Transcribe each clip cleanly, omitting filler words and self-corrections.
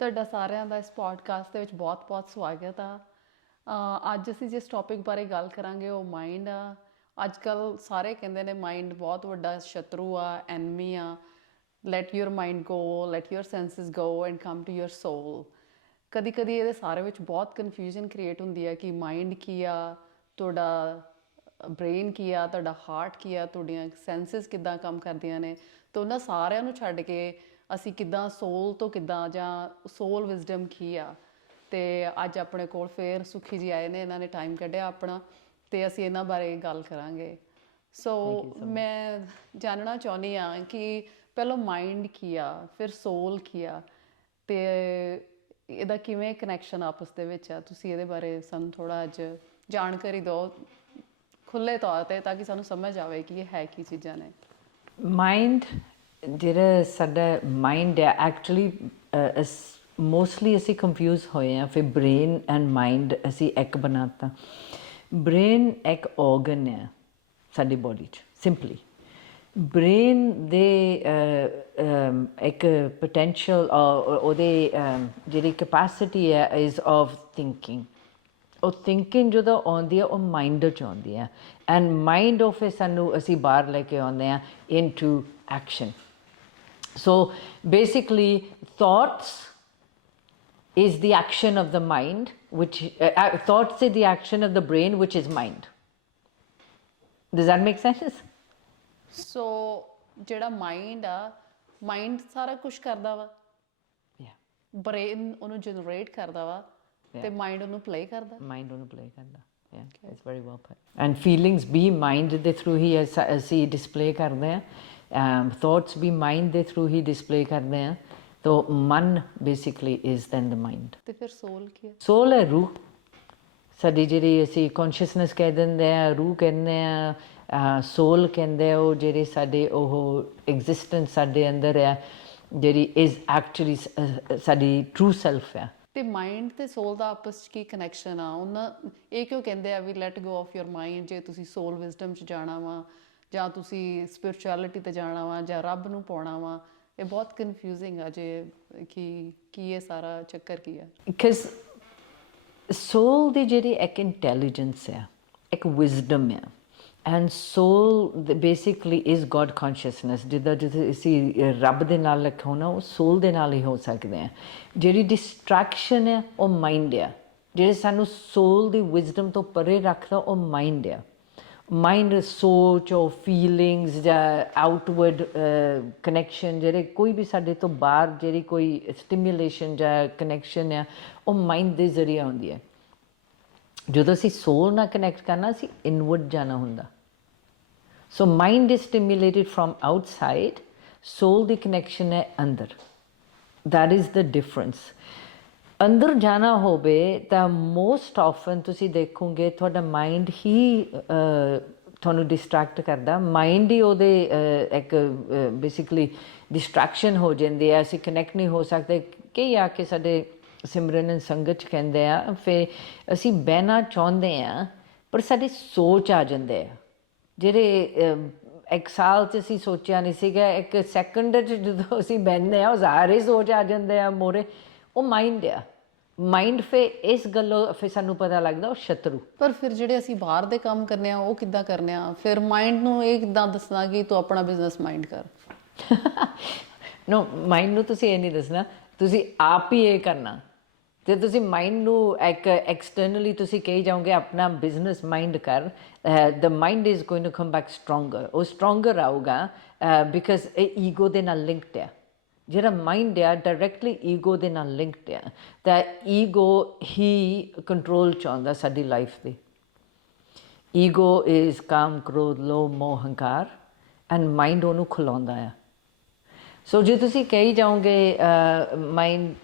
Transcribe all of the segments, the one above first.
ਤੁਹਾਡਾ ਸਾਰਿਆਂ ਦਾ ਇਸ ਪੋਡਕਾਸਟ ਦੇ ਵਿੱਚ ਬਹੁਤ-ਬਹੁਤ ਸਵਾਗਤ ਆ। ਅੱਜ ਅਸੀਂ ਜਿਸ ਟੌਪਿਕ ਬਾਰੇ ਗੱਲ ਕਰਾਂਗੇ ਉਹ ਮਾਈਂਡ ਆ। ਅੱਜ ਕੱਲ੍ਹ ਸਾਰੇ ਕਹਿੰਦੇ ਨੇ ਮਾਈਂਡ ਬਹੁਤ ਵੱਡਾ ਸ਼ਤਰੂ ਆ, ਐਨਮੀ ਆ। Let your mind go, let your senses go and come to your soul. ਕਦੀ ਕਦੀ ਇਹਦੇ ਸਾਰੇ ਵਿੱਚ ਬਹੁਤ ਕਨਫਿਊਜ਼ਨ ਕ੍ਰੀਏਟ ਹੁੰਦੀ ਹੈ ਕਿ ਮਾਈਂਡ ਕੀ ਆ, ਤੁਹਾਡਾ ਬ੍ਰੇਨ ਕੀ ਆ, ਤੁਹਾਡਾ ਹਾਰਟ ਕੀ ਆ, ਤੁਹਾਡੀਆਂ ਸੈਂਸਿਸ ਕਿੱਦਾਂ ਕੰਮ ਕਰਦੀਆਂ ਨੇ। ਤਾਂ ਉਹਨਾਂ ਸਾਰਿਆਂ ਨੂੰ ਛੱਡ ਕੇ ਅਸੀਂ ਕਿੱਦਾਂ ਸੋਲ ਤੋਂ ਕਿੱਦਾਂ ਜਾਂ ਸੋਲ ਵਿਜ਼ਡਮ ਕੀ ਆ। ਅਤੇ ਅੱਜ ਆਪਣੇ ਕੋਲ ਫਿਰ ਸੁਖੀ ਜੀ ਆਏ ਨੇ, ਇਹਨਾਂ ਨੇ ਟਾਈਮ ਕੱਢਿਆ ਆਪਣਾ ਅਤੇ ਅਸੀਂ ਇਹਨਾਂ ਬਾਰੇ ਗੱਲ ਕਰਾਂਗੇ। ਸੋ ਮੈਂ ਜਾਣਨਾ ਚਾਹੁੰਦੀ ਹਾਂ ਕਿ ਪਹਿਲਾਂ ਮਾਈਂਡ ਕੀ ਆ, ਫਿਰ ਸੋਲ ਕੀ ਆ, ਅਤੇ ਇਹਦਾ ਕਿਵੇਂ ਕਨੈਕਸ਼ਨ ਆਪਸ ਦੇ ਵਿੱਚ ਆ। ਤੁਸੀਂ ਇਹਦੇ ਬਾਰੇ ਸਾਨੂੰ ਥੋੜ੍ਹਾ ਅੱਜ ਜਾਣਕਾਰੀ ਦਿਓ ਖੁੱਲ੍ਹੇ ਤੌਰ 'ਤੇ, ਤਾਂ ਕਿ ਸਾਨੂੰ ਸਮਝ ਆਵੇ ਕਿ ਇਹ ਹੈ ਕੀ ਚੀਜ਼ਾਂ ਨੇ। ਮਾਈਂਡ ਜਿਹੜਾ ਸਾਡਾ ਮਾਈਂਡ ਹੈ ਐਕਚੁਅਲੀ ਮੋਸਟਲੀ ਅਸੀਂ ਕੰਫਿਊਜ਼ ਹੋਏ ਹਾਂ। ਫਿਰ ਬ੍ਰੇਨ ਐਂਡ ਮਾਈਂਡ ਅਸੀਂ ਇੱਕ ਬਣਾਤਾ। ਬ੍ਰੇਨ ਇੱਕ ਔਰਗਨ ਹੈ ਸਾਡੀ ਬੋਡੀ 'ਚ। ਸਿੰਪਲੀ ਬ੍ਰੇਨ ਦੇ ਇੱਕ ਪੋਟੈਂਸ਼ੀਅਲ ਉਹਦੇ ਜਿਹੜੀ ਕੈਪੈਸਿਟੀ ਹੈ ਇਜ਼ ਆਫ ਥਿੰਕਿੰਗ। ਉਹ ਥਿੰਕਿੰਗ ਜਦੋਂ ਆਉਂਦੀ ਹੈ ਉਹ ਮਾਈਂਡ 'ਚ ਆਉਂਦੀ ਹੈ ਐਂਡ ਮਾਈਂਡ ਉਹ ਫਿਰ ਸਾਨੂੰ ਅਸੀਂ ਬਾਹਰ ਲੈ ਕੇ ਆਉਂਦੇ ਹਾਂ into action. So basically thoughts is the action of the mind, which thoughts is the action of the brain, which is mind. Does that make sense? ਸੋ ਜਿਹੜਾ ਮਾਈਂਡ ਆ, ਮਾਈਂਡ ਸਾਰਾ ਕੁਛ ਕਰਦਾ ਵਾ, ਬ੍ਰੇਨ ਉਹਨੂੰ ਜਨਰੇਟ ਕਰਦਾ ਵਾ ਤੇ ਮਾਈਂਡ ਉਹਨੂੰ ਪਲੇ ਕਰਦਾ। ਮਾਈਂਡ ਉਹਨੂੰ ਪਲੇ ਕਰਦਾ। Yeah, it's very well put. And feelings be mind ਦੇ ਥਰੂ ਹੀ ਅਸੀਂ ਡਿਸਪਲੇ ਕਰਦੇ ਹਾਂ। ਥਾਟਸ ਵੀ ਮਾਈਂਡ ਦੇ ਥਰੂ ਹੀ ਡਿਸਪਲੇ ਕਰਦੇ ਹਾਂ। ਤੋ ਮਨ basically is then the mind. ਤੇ ਫਿਰ ਸੋਲ ਕੀ ਹੈ? ਸੋਲ ਹੈ ਰੂਹ ਸਾਡੀ, ਜਿਹੜੀ ਅਸੀਂ ਕੌਨਸ਼ੀਅਸਨੈਸ ਕਹਿ ਦਿੰਦੇ ਹਾਂ, ਰੂਹ ਕਹਿੰਦੇ ਹਾਂ, ਸੋਲ ਕਹਿੰਦੇ ਆ ਉਹ ਜਿਹੜੇ ਸਾਡੇ ਉਹ ਐਗਜ਼ਿਸਟੈਂਸ ਸਾਡੇ ਅੰਦਰ ਹੈ, ਜਿਹੜੀ ਇਜ਼ ਐਕਚੁਅਲੀ ਸਾਡੀ ਟਰੂ ਸੈਲਫ ਹੈ। ਤੇ ਮਾਈਂਡ ਤੇ ਸੋਲ ਦਾ ਆਪਸ 'ਚ ਕੀ ਕਨੈਕਸ਼ਨ ਆ? ਉਹਨਾਂ ਇਹ ਕਿਉਂ ਕਹਿੰਦੇ ਆ ਵੀ let go of your mind, ਜੇ ਤੁਸੀਂ ਸੋਲ ਵਿਜ਼ਡਮ 'ਚ ਜਾਣਾ ਵਾ ਜਾਂ ਤੁਸੀਂ ਸਪਿਰਿਚੁਅਲਿਟੀ 'ਤੇ ਜਾਣਾ ਵਾ ਜਾਂ ਰੱਬ ਨੂੰ ਪਾਉਣਾ ਵਾ? ਇਹ ਬਹੁਤ ਕਨਫਿਊਜ਼ਿੰਗ ਆ ਜੇ ਕਿ ਇਹ ਸਾਰਾ ਚੱਕਰ ਕੀ ਆ। ਬਿਕਾਜ਼ ਸੋਲ ਦੀ ਜਿਹੜੀ ਇੱਕ ਇੰਟੈਲੀਜੈਂਸ ਹੈ, ਇੱਕ ਵਿਜ਼ਡਮ ਹੈ, and soul basically is God consciousness. ਜਿੱਦਾਂ ਅਸੀਂ ਰੱਬ ਦੇ ਨਾਲ ਰੱਖੋ ਨਾ, ਉਹ ਸੋਲ ਦੇ ਨਾਲ ਹੀ ਹੋ ਸਕਦੇ ਆ। ਜਿਹੜੀ ਡਿਸਟਰੈਕਸ਼ਨ ਹੈ ਉਹ ਮਾਈਂਡ ਆ। ਜਿਹੜੇ ਸਾਨੂੰ ਸੋਲ ਦੀ ਵਿਜ਼ਡਮ ਤੋਂ ਪਰੇ ਰੱਖਦਾ ਉਹ ਮਾਈਂਡ ਆ। ਮਾਈਂਡ ਸੋਚ ਉਹ ਫੀਲਿੰਗਸ ਜਾਂ ਆਊਟਵਰਡ ਕਨੈਕਸ਼ਨ, ਜਿਹੜੇ ਕੋਈ ਵੀ ਸਾਡੇ ਤੋਂ ਬਾਹਰ ਜਿਹੜੀ ਕੋਈ ਸਟਿਮੂਲੇਸ਼ਨ ਜਾਂ ਕਨੈਕਸ਼ਨ ਆ, ਉਹ ਮਾਈਂਡ ਦੇ ਜ਼ਰੀਏ ਆਉਂਦੀ ਹੈ। ਜਦੋਂ ਅਸੀਂ ਸੋਲ ਨਾਲ ਕਨੈਕਟ ਕਰਨਾ, ਅਸੀਂ ਇਨਵਰਡ ਜਾਣਾ ਹੁੰਦਾ। ਸੋ mind is ਸਟਿਮੂਲੇਟਿਡ from outside, sole the connection ਹੈ ਅੰਦਰ। That is the difference. ਅੰਦਰ ਜਾਣਾ ਹੋਵੇ ਤਾਂ ਮੋਸਟ ਆਫਨ ਤੁਸੀਂ ਦੇਖੋਗੇ ਤੁਹਾਡਾ ਮਾਈਂਡ ਹੀ ਤੁਹਾਨੂੰ ਡਿਸਟਰੈਕਟ ਕਰਦਾ। ਮਾਈਂਡ ਹੀ ਉਹਦੇ ਇੱਕ ਬੇਸਿਕਲੀ ਡਿਸਟਰੈਕਸ਼ਨ ਹੋ ਜਾਂਦੀ ਹੈ। ਅਸੀਂ ਕਨੈਕਟ ਨਹੀਂ ਹੋ ਸਕਦੇ। ਕਈ ਆ ਕੇ ਸਾਡੇ ਸਿਮਰਨ ਸੰਗਤ 'ਚ ਕਹਿੰਦੇ ਆ, ਫਿਰ ਅਸੀਂ ਬਹਿਣਾ ਚਾਹੁੰਦੇ ਹਾਂ ਪਰ ਸਾਡੀ ਸੋਚ ਆ ਜਾਂਦੇ ਆ ਜਿਹੜੇ ਇੱਕ ਸਾਲ 'ਚ ਅਸੀਂ ਸੋਚਿਆ ਨਹੀਂ ਸੀਗਾ, ਇੱਕ ਸੈਕਿੰਡ 'ਚ ਜਦੋਂ ਅਸੀਂ ਬਹਿੰਦੇ ਹਾਂ ਉਹ ਸਾਰੇ ਸੋਚ ਆ ਜਾਂਦੇ ਆ ਮੋਰੇ। ਉਹ ਮਾਈਂਡ ਆ। ਮਾਈਂਡ ਫਿਰ ਇਸ ਗੱਲੋਂ ਫਿਰ ਸਾਨੂੰ ਪਤਾ ਲੱਗਦਾ ਉਹ ਸ਼ਤਰੂ। ਪਰ ਫਿਰ ਜਿਹੜੇ ਅਸੀਂ ਬਾਹਰ ਦੇ ਕੰਮ ਕਰਨੇ ਆ ਉਹ ਕਿੱਦਾਂ ਕਰਨੇ ਆ? ਫਿਰ ਮਾਈਂਡ ਨੂੰ ਇਹ ਕਿੱਦਾਂ ਦੱਸਣਾ ਕਿ ਤੂੰ ਆਪਣਾ ਬਿਜ਼ਨਸ ਮਾਈਂਡ ਕਰ? ਨੋ, ਮਾਈਂਡ ਨੂੰ ਤੁਸੀਂ ਇਹ ਨਹੀਂ ਦੱਸਣਾ, ਤੁਸੀਂ ਆਪ ਹੀ ਇਹ ਕਰਨਾ। ਜੇ ਤੁਸੀਂ ਮਾਈਂਡ ਨੂੰ ਇੱਕ ਐਕਸਟਰਨਲੀ ਤੁਸੀਂ ਕਹੀ ਜਾਓਗੇ ਆਪਣਾ ਬਿਜ਼ਨਸ ਮਾਈਂਡ ਕਰ, the mind is going to come back stronger. ਉਹ ਸਟਰੋਂਗਰ ਆਊਗਾ ਬਿਕਾਜ਼ ਇਹ ਈਗੋ ਦੇ ਨਾਲ ਲਿੰਕਡ ਹੈ। ਜਿਹੜਾ ਮਾਈਂਡ ਆ ਡਾਇਰੈਕਟਲੀ ਈਗੋ ਦੇ ਨਾਲ ਲਿੰਕਡ ਆ, ਤਾਂ ਈਗੋ ਹੀ ਕੰਟਰੋਲ 'ਚ ਆਉਂਦਾ ਸਾਡੀ ਲਾਈਫ ਦੀ। ਈਗੋ ਇਜ਼ ਕਾਮ, ਕ੍ਰੋਧ, ਲੋਭ, ਮੋਹ, ਹੰਕਾਰ, ਐਂਡ ਮਾਈਂਡ ਉਹਨੂੰ ਖਿਲਾਉਂਦਾ ਆ। ਸੋ ਜੇ ਤੁਸੀਂ ਕਹੀ ਜਾਓਗੇ ਮਾਈਂਡ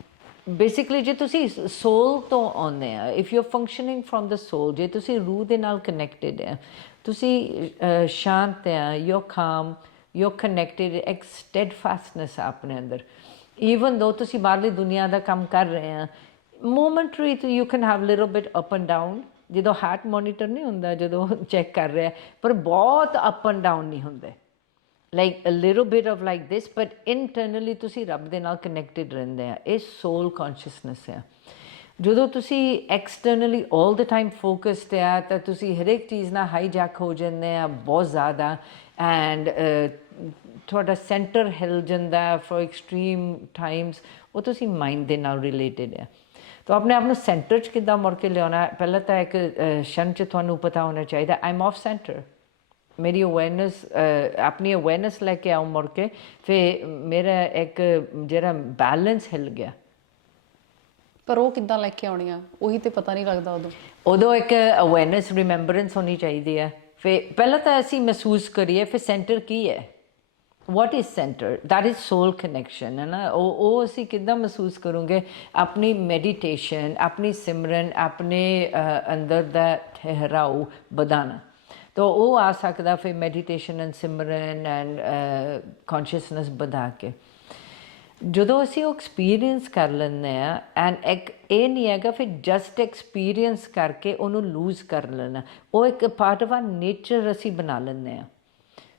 ਬੇਸਿਕਲੀ, ਜੇ ਤੁਸੀਂ ਸੋਲ ਤੋਂ ਆਉਂਦੇ ਆ, if you are functioning from the soul, ਜੇ ਤੁਸੀਂ ਰੂਹ ਦੇ ਨਾਲ ਕਨੈਕਟਿਡ ਆ, ਤੁਸੀਂ ਸ਼ਾਂਤ ਆ, ਯੂ ਆਰ ਕਾਮ, ਯੂ ਆਰ ਕਨੈਕਟਿਡ, ਇੱਕ ਸਟੈਡਫਾਸਟਨੈਸ ਆ ਆਪਣੇ ਅੰਦਰ। ਈਵਨ ਦੋ ਤੁਸੀਂ ਬਾਹਰਲੀ ਦੁਨੀਆ ਦਾ ਕੰਮ ਕਰ ਰਹੇ ਆ, momentary you can have little bit up and down. ਜਦੋਂ ਹਾਰਟ ਮੋਨੀਟਰ ਨਹੀਂ ਹੁੰਦਾ, ਜਦੋਂ ਚੈੱਕ ਕਰ ਰਿਹਾ, ਪਰ ਬਹੁਤ ਅਪ ਐਂਡ ਡਾਊਨ ਨਹੀਂ ਹੁੰਦੇ। like a little bit of like this, but internally ਤੁਸੀਂ ਰੱਬ ਦੇ ਨਾਲ connected ਰਹਿੰਦੇ ਆ। ਇਹ soul consciousness ਹੈ। ਜਦੋਂ ਤੁਸੀਂ externally all the time focused ਆ ਤਾਂ ਤੁਸੀਂ ਹਰੇਕ ਚੀਜ਼ ਨਾਲ hijack ਹੋ ਜਾਂਦੇ ਆ ਬਹੁਤ ਜ਼ਿਆਦਾ, and ਤੁਹਾਡਾ center ਹਿਲ ਜਾਂਦਾ for extreme times, ਉਹ ਤੁਸੀਂ mind ਦੇ ਨਾਲ related ਆ। ਤਾਂ ਆਪਣੇ ਆਪ ਨੂੰ ਸੈਂਟਰ 'ਚ ਕਿੱਦਾਂ ਮੁੜ ਕੇ ਲਿਆਉਣਾ, ਪਹਿਲਾਂ ਤਾਂ ਇੱਕ क्षण 'ਚ ਤੁਹਾਨੂੰ ਪਤਾ ਹੋਣਾ ਚਾਹੀਦਾ I'm off center। ਮੇਰੀ ਅਵੇਅਰਨੈਸ, ਆਪਣੀ ਅਵੇਅਰਨੈਸ ਲੈ ਕੇ ਆਉਂ ਮੁੜ ਕੇ, ਫਿਰ ਮੇਰਾ ਇੱਕ ਜਿਹੜਾ ਬੈਲੈਂਸ ਹਿੱਲ ਗਿਆ। ਪਰ ਉਹ ਕਿੱਦਾਂ ਲੈ ਕੇ ਆਉਣੀ ਆ, ਉਹੀ ਤੇ ਪਤਾ ਨਹੀਂ ਲੱਗਦਾ ਉਦੋਂ ਇੱਕ ਅਵੇਅਰਨੈਸ ਰਿਮੈਂਬਰੈਂਸ ਹੋਣੀ ਚਾਹੀਦੀ ਹੈ। ਫਿਰ ਪਹਿਲਾਂ ਤਾਂ ਅਸੀਂ ਮਹਿਸੂਸ ਕਰੀਏ ਫਿਰ ਸੈਂਟਰ ਕੀ ਹੈ, what is center, that is soul connection ਹੈ ਨਾ। ਉਹ ਅਸੀਂ ਕਿੱਦਾਂ ਮਹਿਸੂਸ ਕਰੂੰਗੇ, ਆਪਣੀ ਮੈਡੀਟੇਸ਼ਨ, ਆਪਣੀ ਸਿਮਰਨ, ਆਪਣੇ ਅੰਦਰ ਦਾ ਠਹਿਰਾਓ ਵਧਾਉਣਾ। ਤਾਂ ਉਹ ਆ ਸਕਦਾ ਫਿਰ meditation and Simran and consciousness ਵਧਾ ਕੇ। ਜਦੋਂ ਅਸੀਂ ਉਹ ਐਕਸਪੀਰੀਅੰਸ ਕਰ ਲੈਂਦੇ ਹਾਂ, ਐਂਡ ਇੱਕ ਇਹ ਨਹੀਂ ਹੈਗਾ ਫਿਰ ਜਸਟ ਐਕਸਪੀਰੀਅੰਸ ਕਰਕੇ ਉਹਨੂੰ ਲੂਜ਼ ਕਰ ਲੈਣਾ, ਉਹ ਇੱਕ ਪਾਰਟ ਆਫ ਆਰ ਨੇਚਰ ਅਸੀਂ ਬਣਾ ਲੈਂਦੇ ਹਾਂ।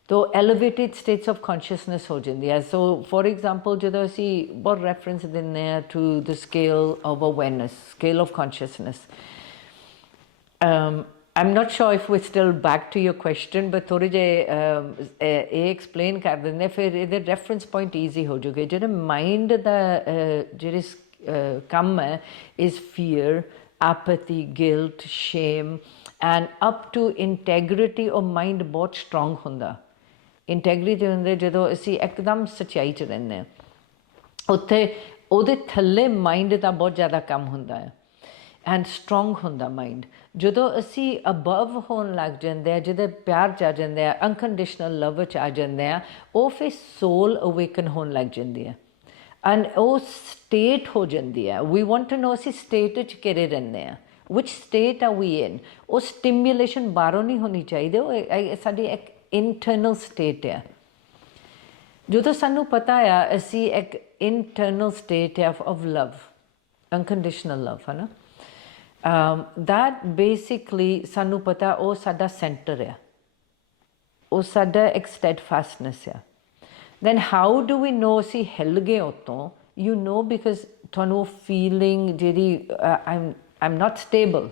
ਤੋ ਐਲੀਵੇਟਿਡ ਸਟੇਟਸ ਆਫ ਕੌਨਸ਼ੀਅਸਨੈਸ ਹੋ ਜਾਂਦੀ ਹੈ। ਸੋ ਫੋਰ ਐਗਜ਼ਾਮਪਲ ਜਦੋਂ ਅਸੀਂ ਬਹੁਤ ਰੈਫਰੈਂਸ ਦਿੰਦੇ ਹਾਂ to the scale of awareness, scale of consciousness. I'm not sure if we're still back to your question, but ਥੋੜ੍ਹੇ ਜਿਹੇ ਇਹ ਐਕਸਪਲੇਨ ਕਰ ਦਿੰਦੇ, ਫਿਰ ਇਹਦੇ ਰੈਫਰੈਂਸ ਪੁਆਇੰਟ ਈਜ਼ੀ ਹੋ ਜਾਊਗੇ। ਜਿਹੜੇ ਮਾਈਂਡ ਦਾ ਜਿਹੜੇ ਕੰਮ ਹੈ is fear, apathy, guilt, shame, and up to integrity of mind ਬਹੁਤ ਸਟਰੋਂਗ ਹੁੰਦਾ। ਇੰਟੈਗਰਿਟੀ ਹੁੰਦੇ ਜਦੋਂ ਅਸੀਂ ਇੱਕਦਮ ਸੱਚਾਈ 'ਚ ਰਹਿੰਦੇ ਹਾਂ, ਉੱਥੇ ਉਹਦੇ ਥੱਲੇ ਮਾਈਂਡ ਦਾ ਬਹੁਤ ਜ਼ਿਆਦਾ ਕੰਮ ਹੁੰਦਾ ਹੈ ਐਂਡ ਸਟਰੋਂਗ ਹੁੰਦਾ ਮਾਈਂਡ। ਜਦੋਂ ਅਸੀਂ ਅਬਵ ਹੋਣ ਲੱਗ ਜਾਂਦੇ ਆ, ਜਿਹਦੇ ਪਿਆਰ 'ਚ ਆ ਜਾਂਦੇ ਆ, ਅਨਕੰਡੀਸ਼ਨਲ ਲਵ 'ਚ ਆ ਜਾਂਦੇ ਆ, ਉਹ ਫਿਰ ਸੋਲ ਅਵੇਕਨ ਹੋਣ ਲੱਗ ਜਾਂਦੀ ਹੈ ਐਂਡ ਉਹ ਸਟੇਟ ਹੋ ਜਾਂਦੀ ਹੈ। ਵੀ ਵਾਂਟ ਟੂ ਨੋ ਅਸੀਂ ਸਟੇਟ 'ਚ ਕਿਹੜੇ ਰਹਿੰਦੇ ਹਾਂ, ਵਿਚ ਸਟੇਟ ਆ ਵੀ ਇਨ। ਉਹ ਸਟਿਮੂਲੇਸ਼ਨ ਬਾਹਰੋਂ ਨਹੀਂ ਹੋਣੀ ਚਾਹੀਦੀ, ਉਹ ਸਾਡੀ ਇੱਕ ਇੰਟਰਨਲ ਸਟੇਟ ਹੈ। ਜਦੋਂ ਸਾਨੂੰ ਪਤਾ ਆ ਅਸੀਂ ਇੱਕ internal state of love, unconditional love ਹੈ ਨਾ, that basically ਸਾਨੂੰ ਪਤਾ ਉਹ ਸਾਡਾ ਸੈਂਟਰ ਆ, ਉਹ ਸਾਡਾ ਇੱਕ steadfastness ਆ। then how do we know ਅਸੀਂ ਹਿੱਲ ਗਏ ਉੱਤੋਂ? you know because ਤੁਹਾਨੂੰ ਫੀਲਿੰਗ ਜਿਹੜੀ I'm not stable,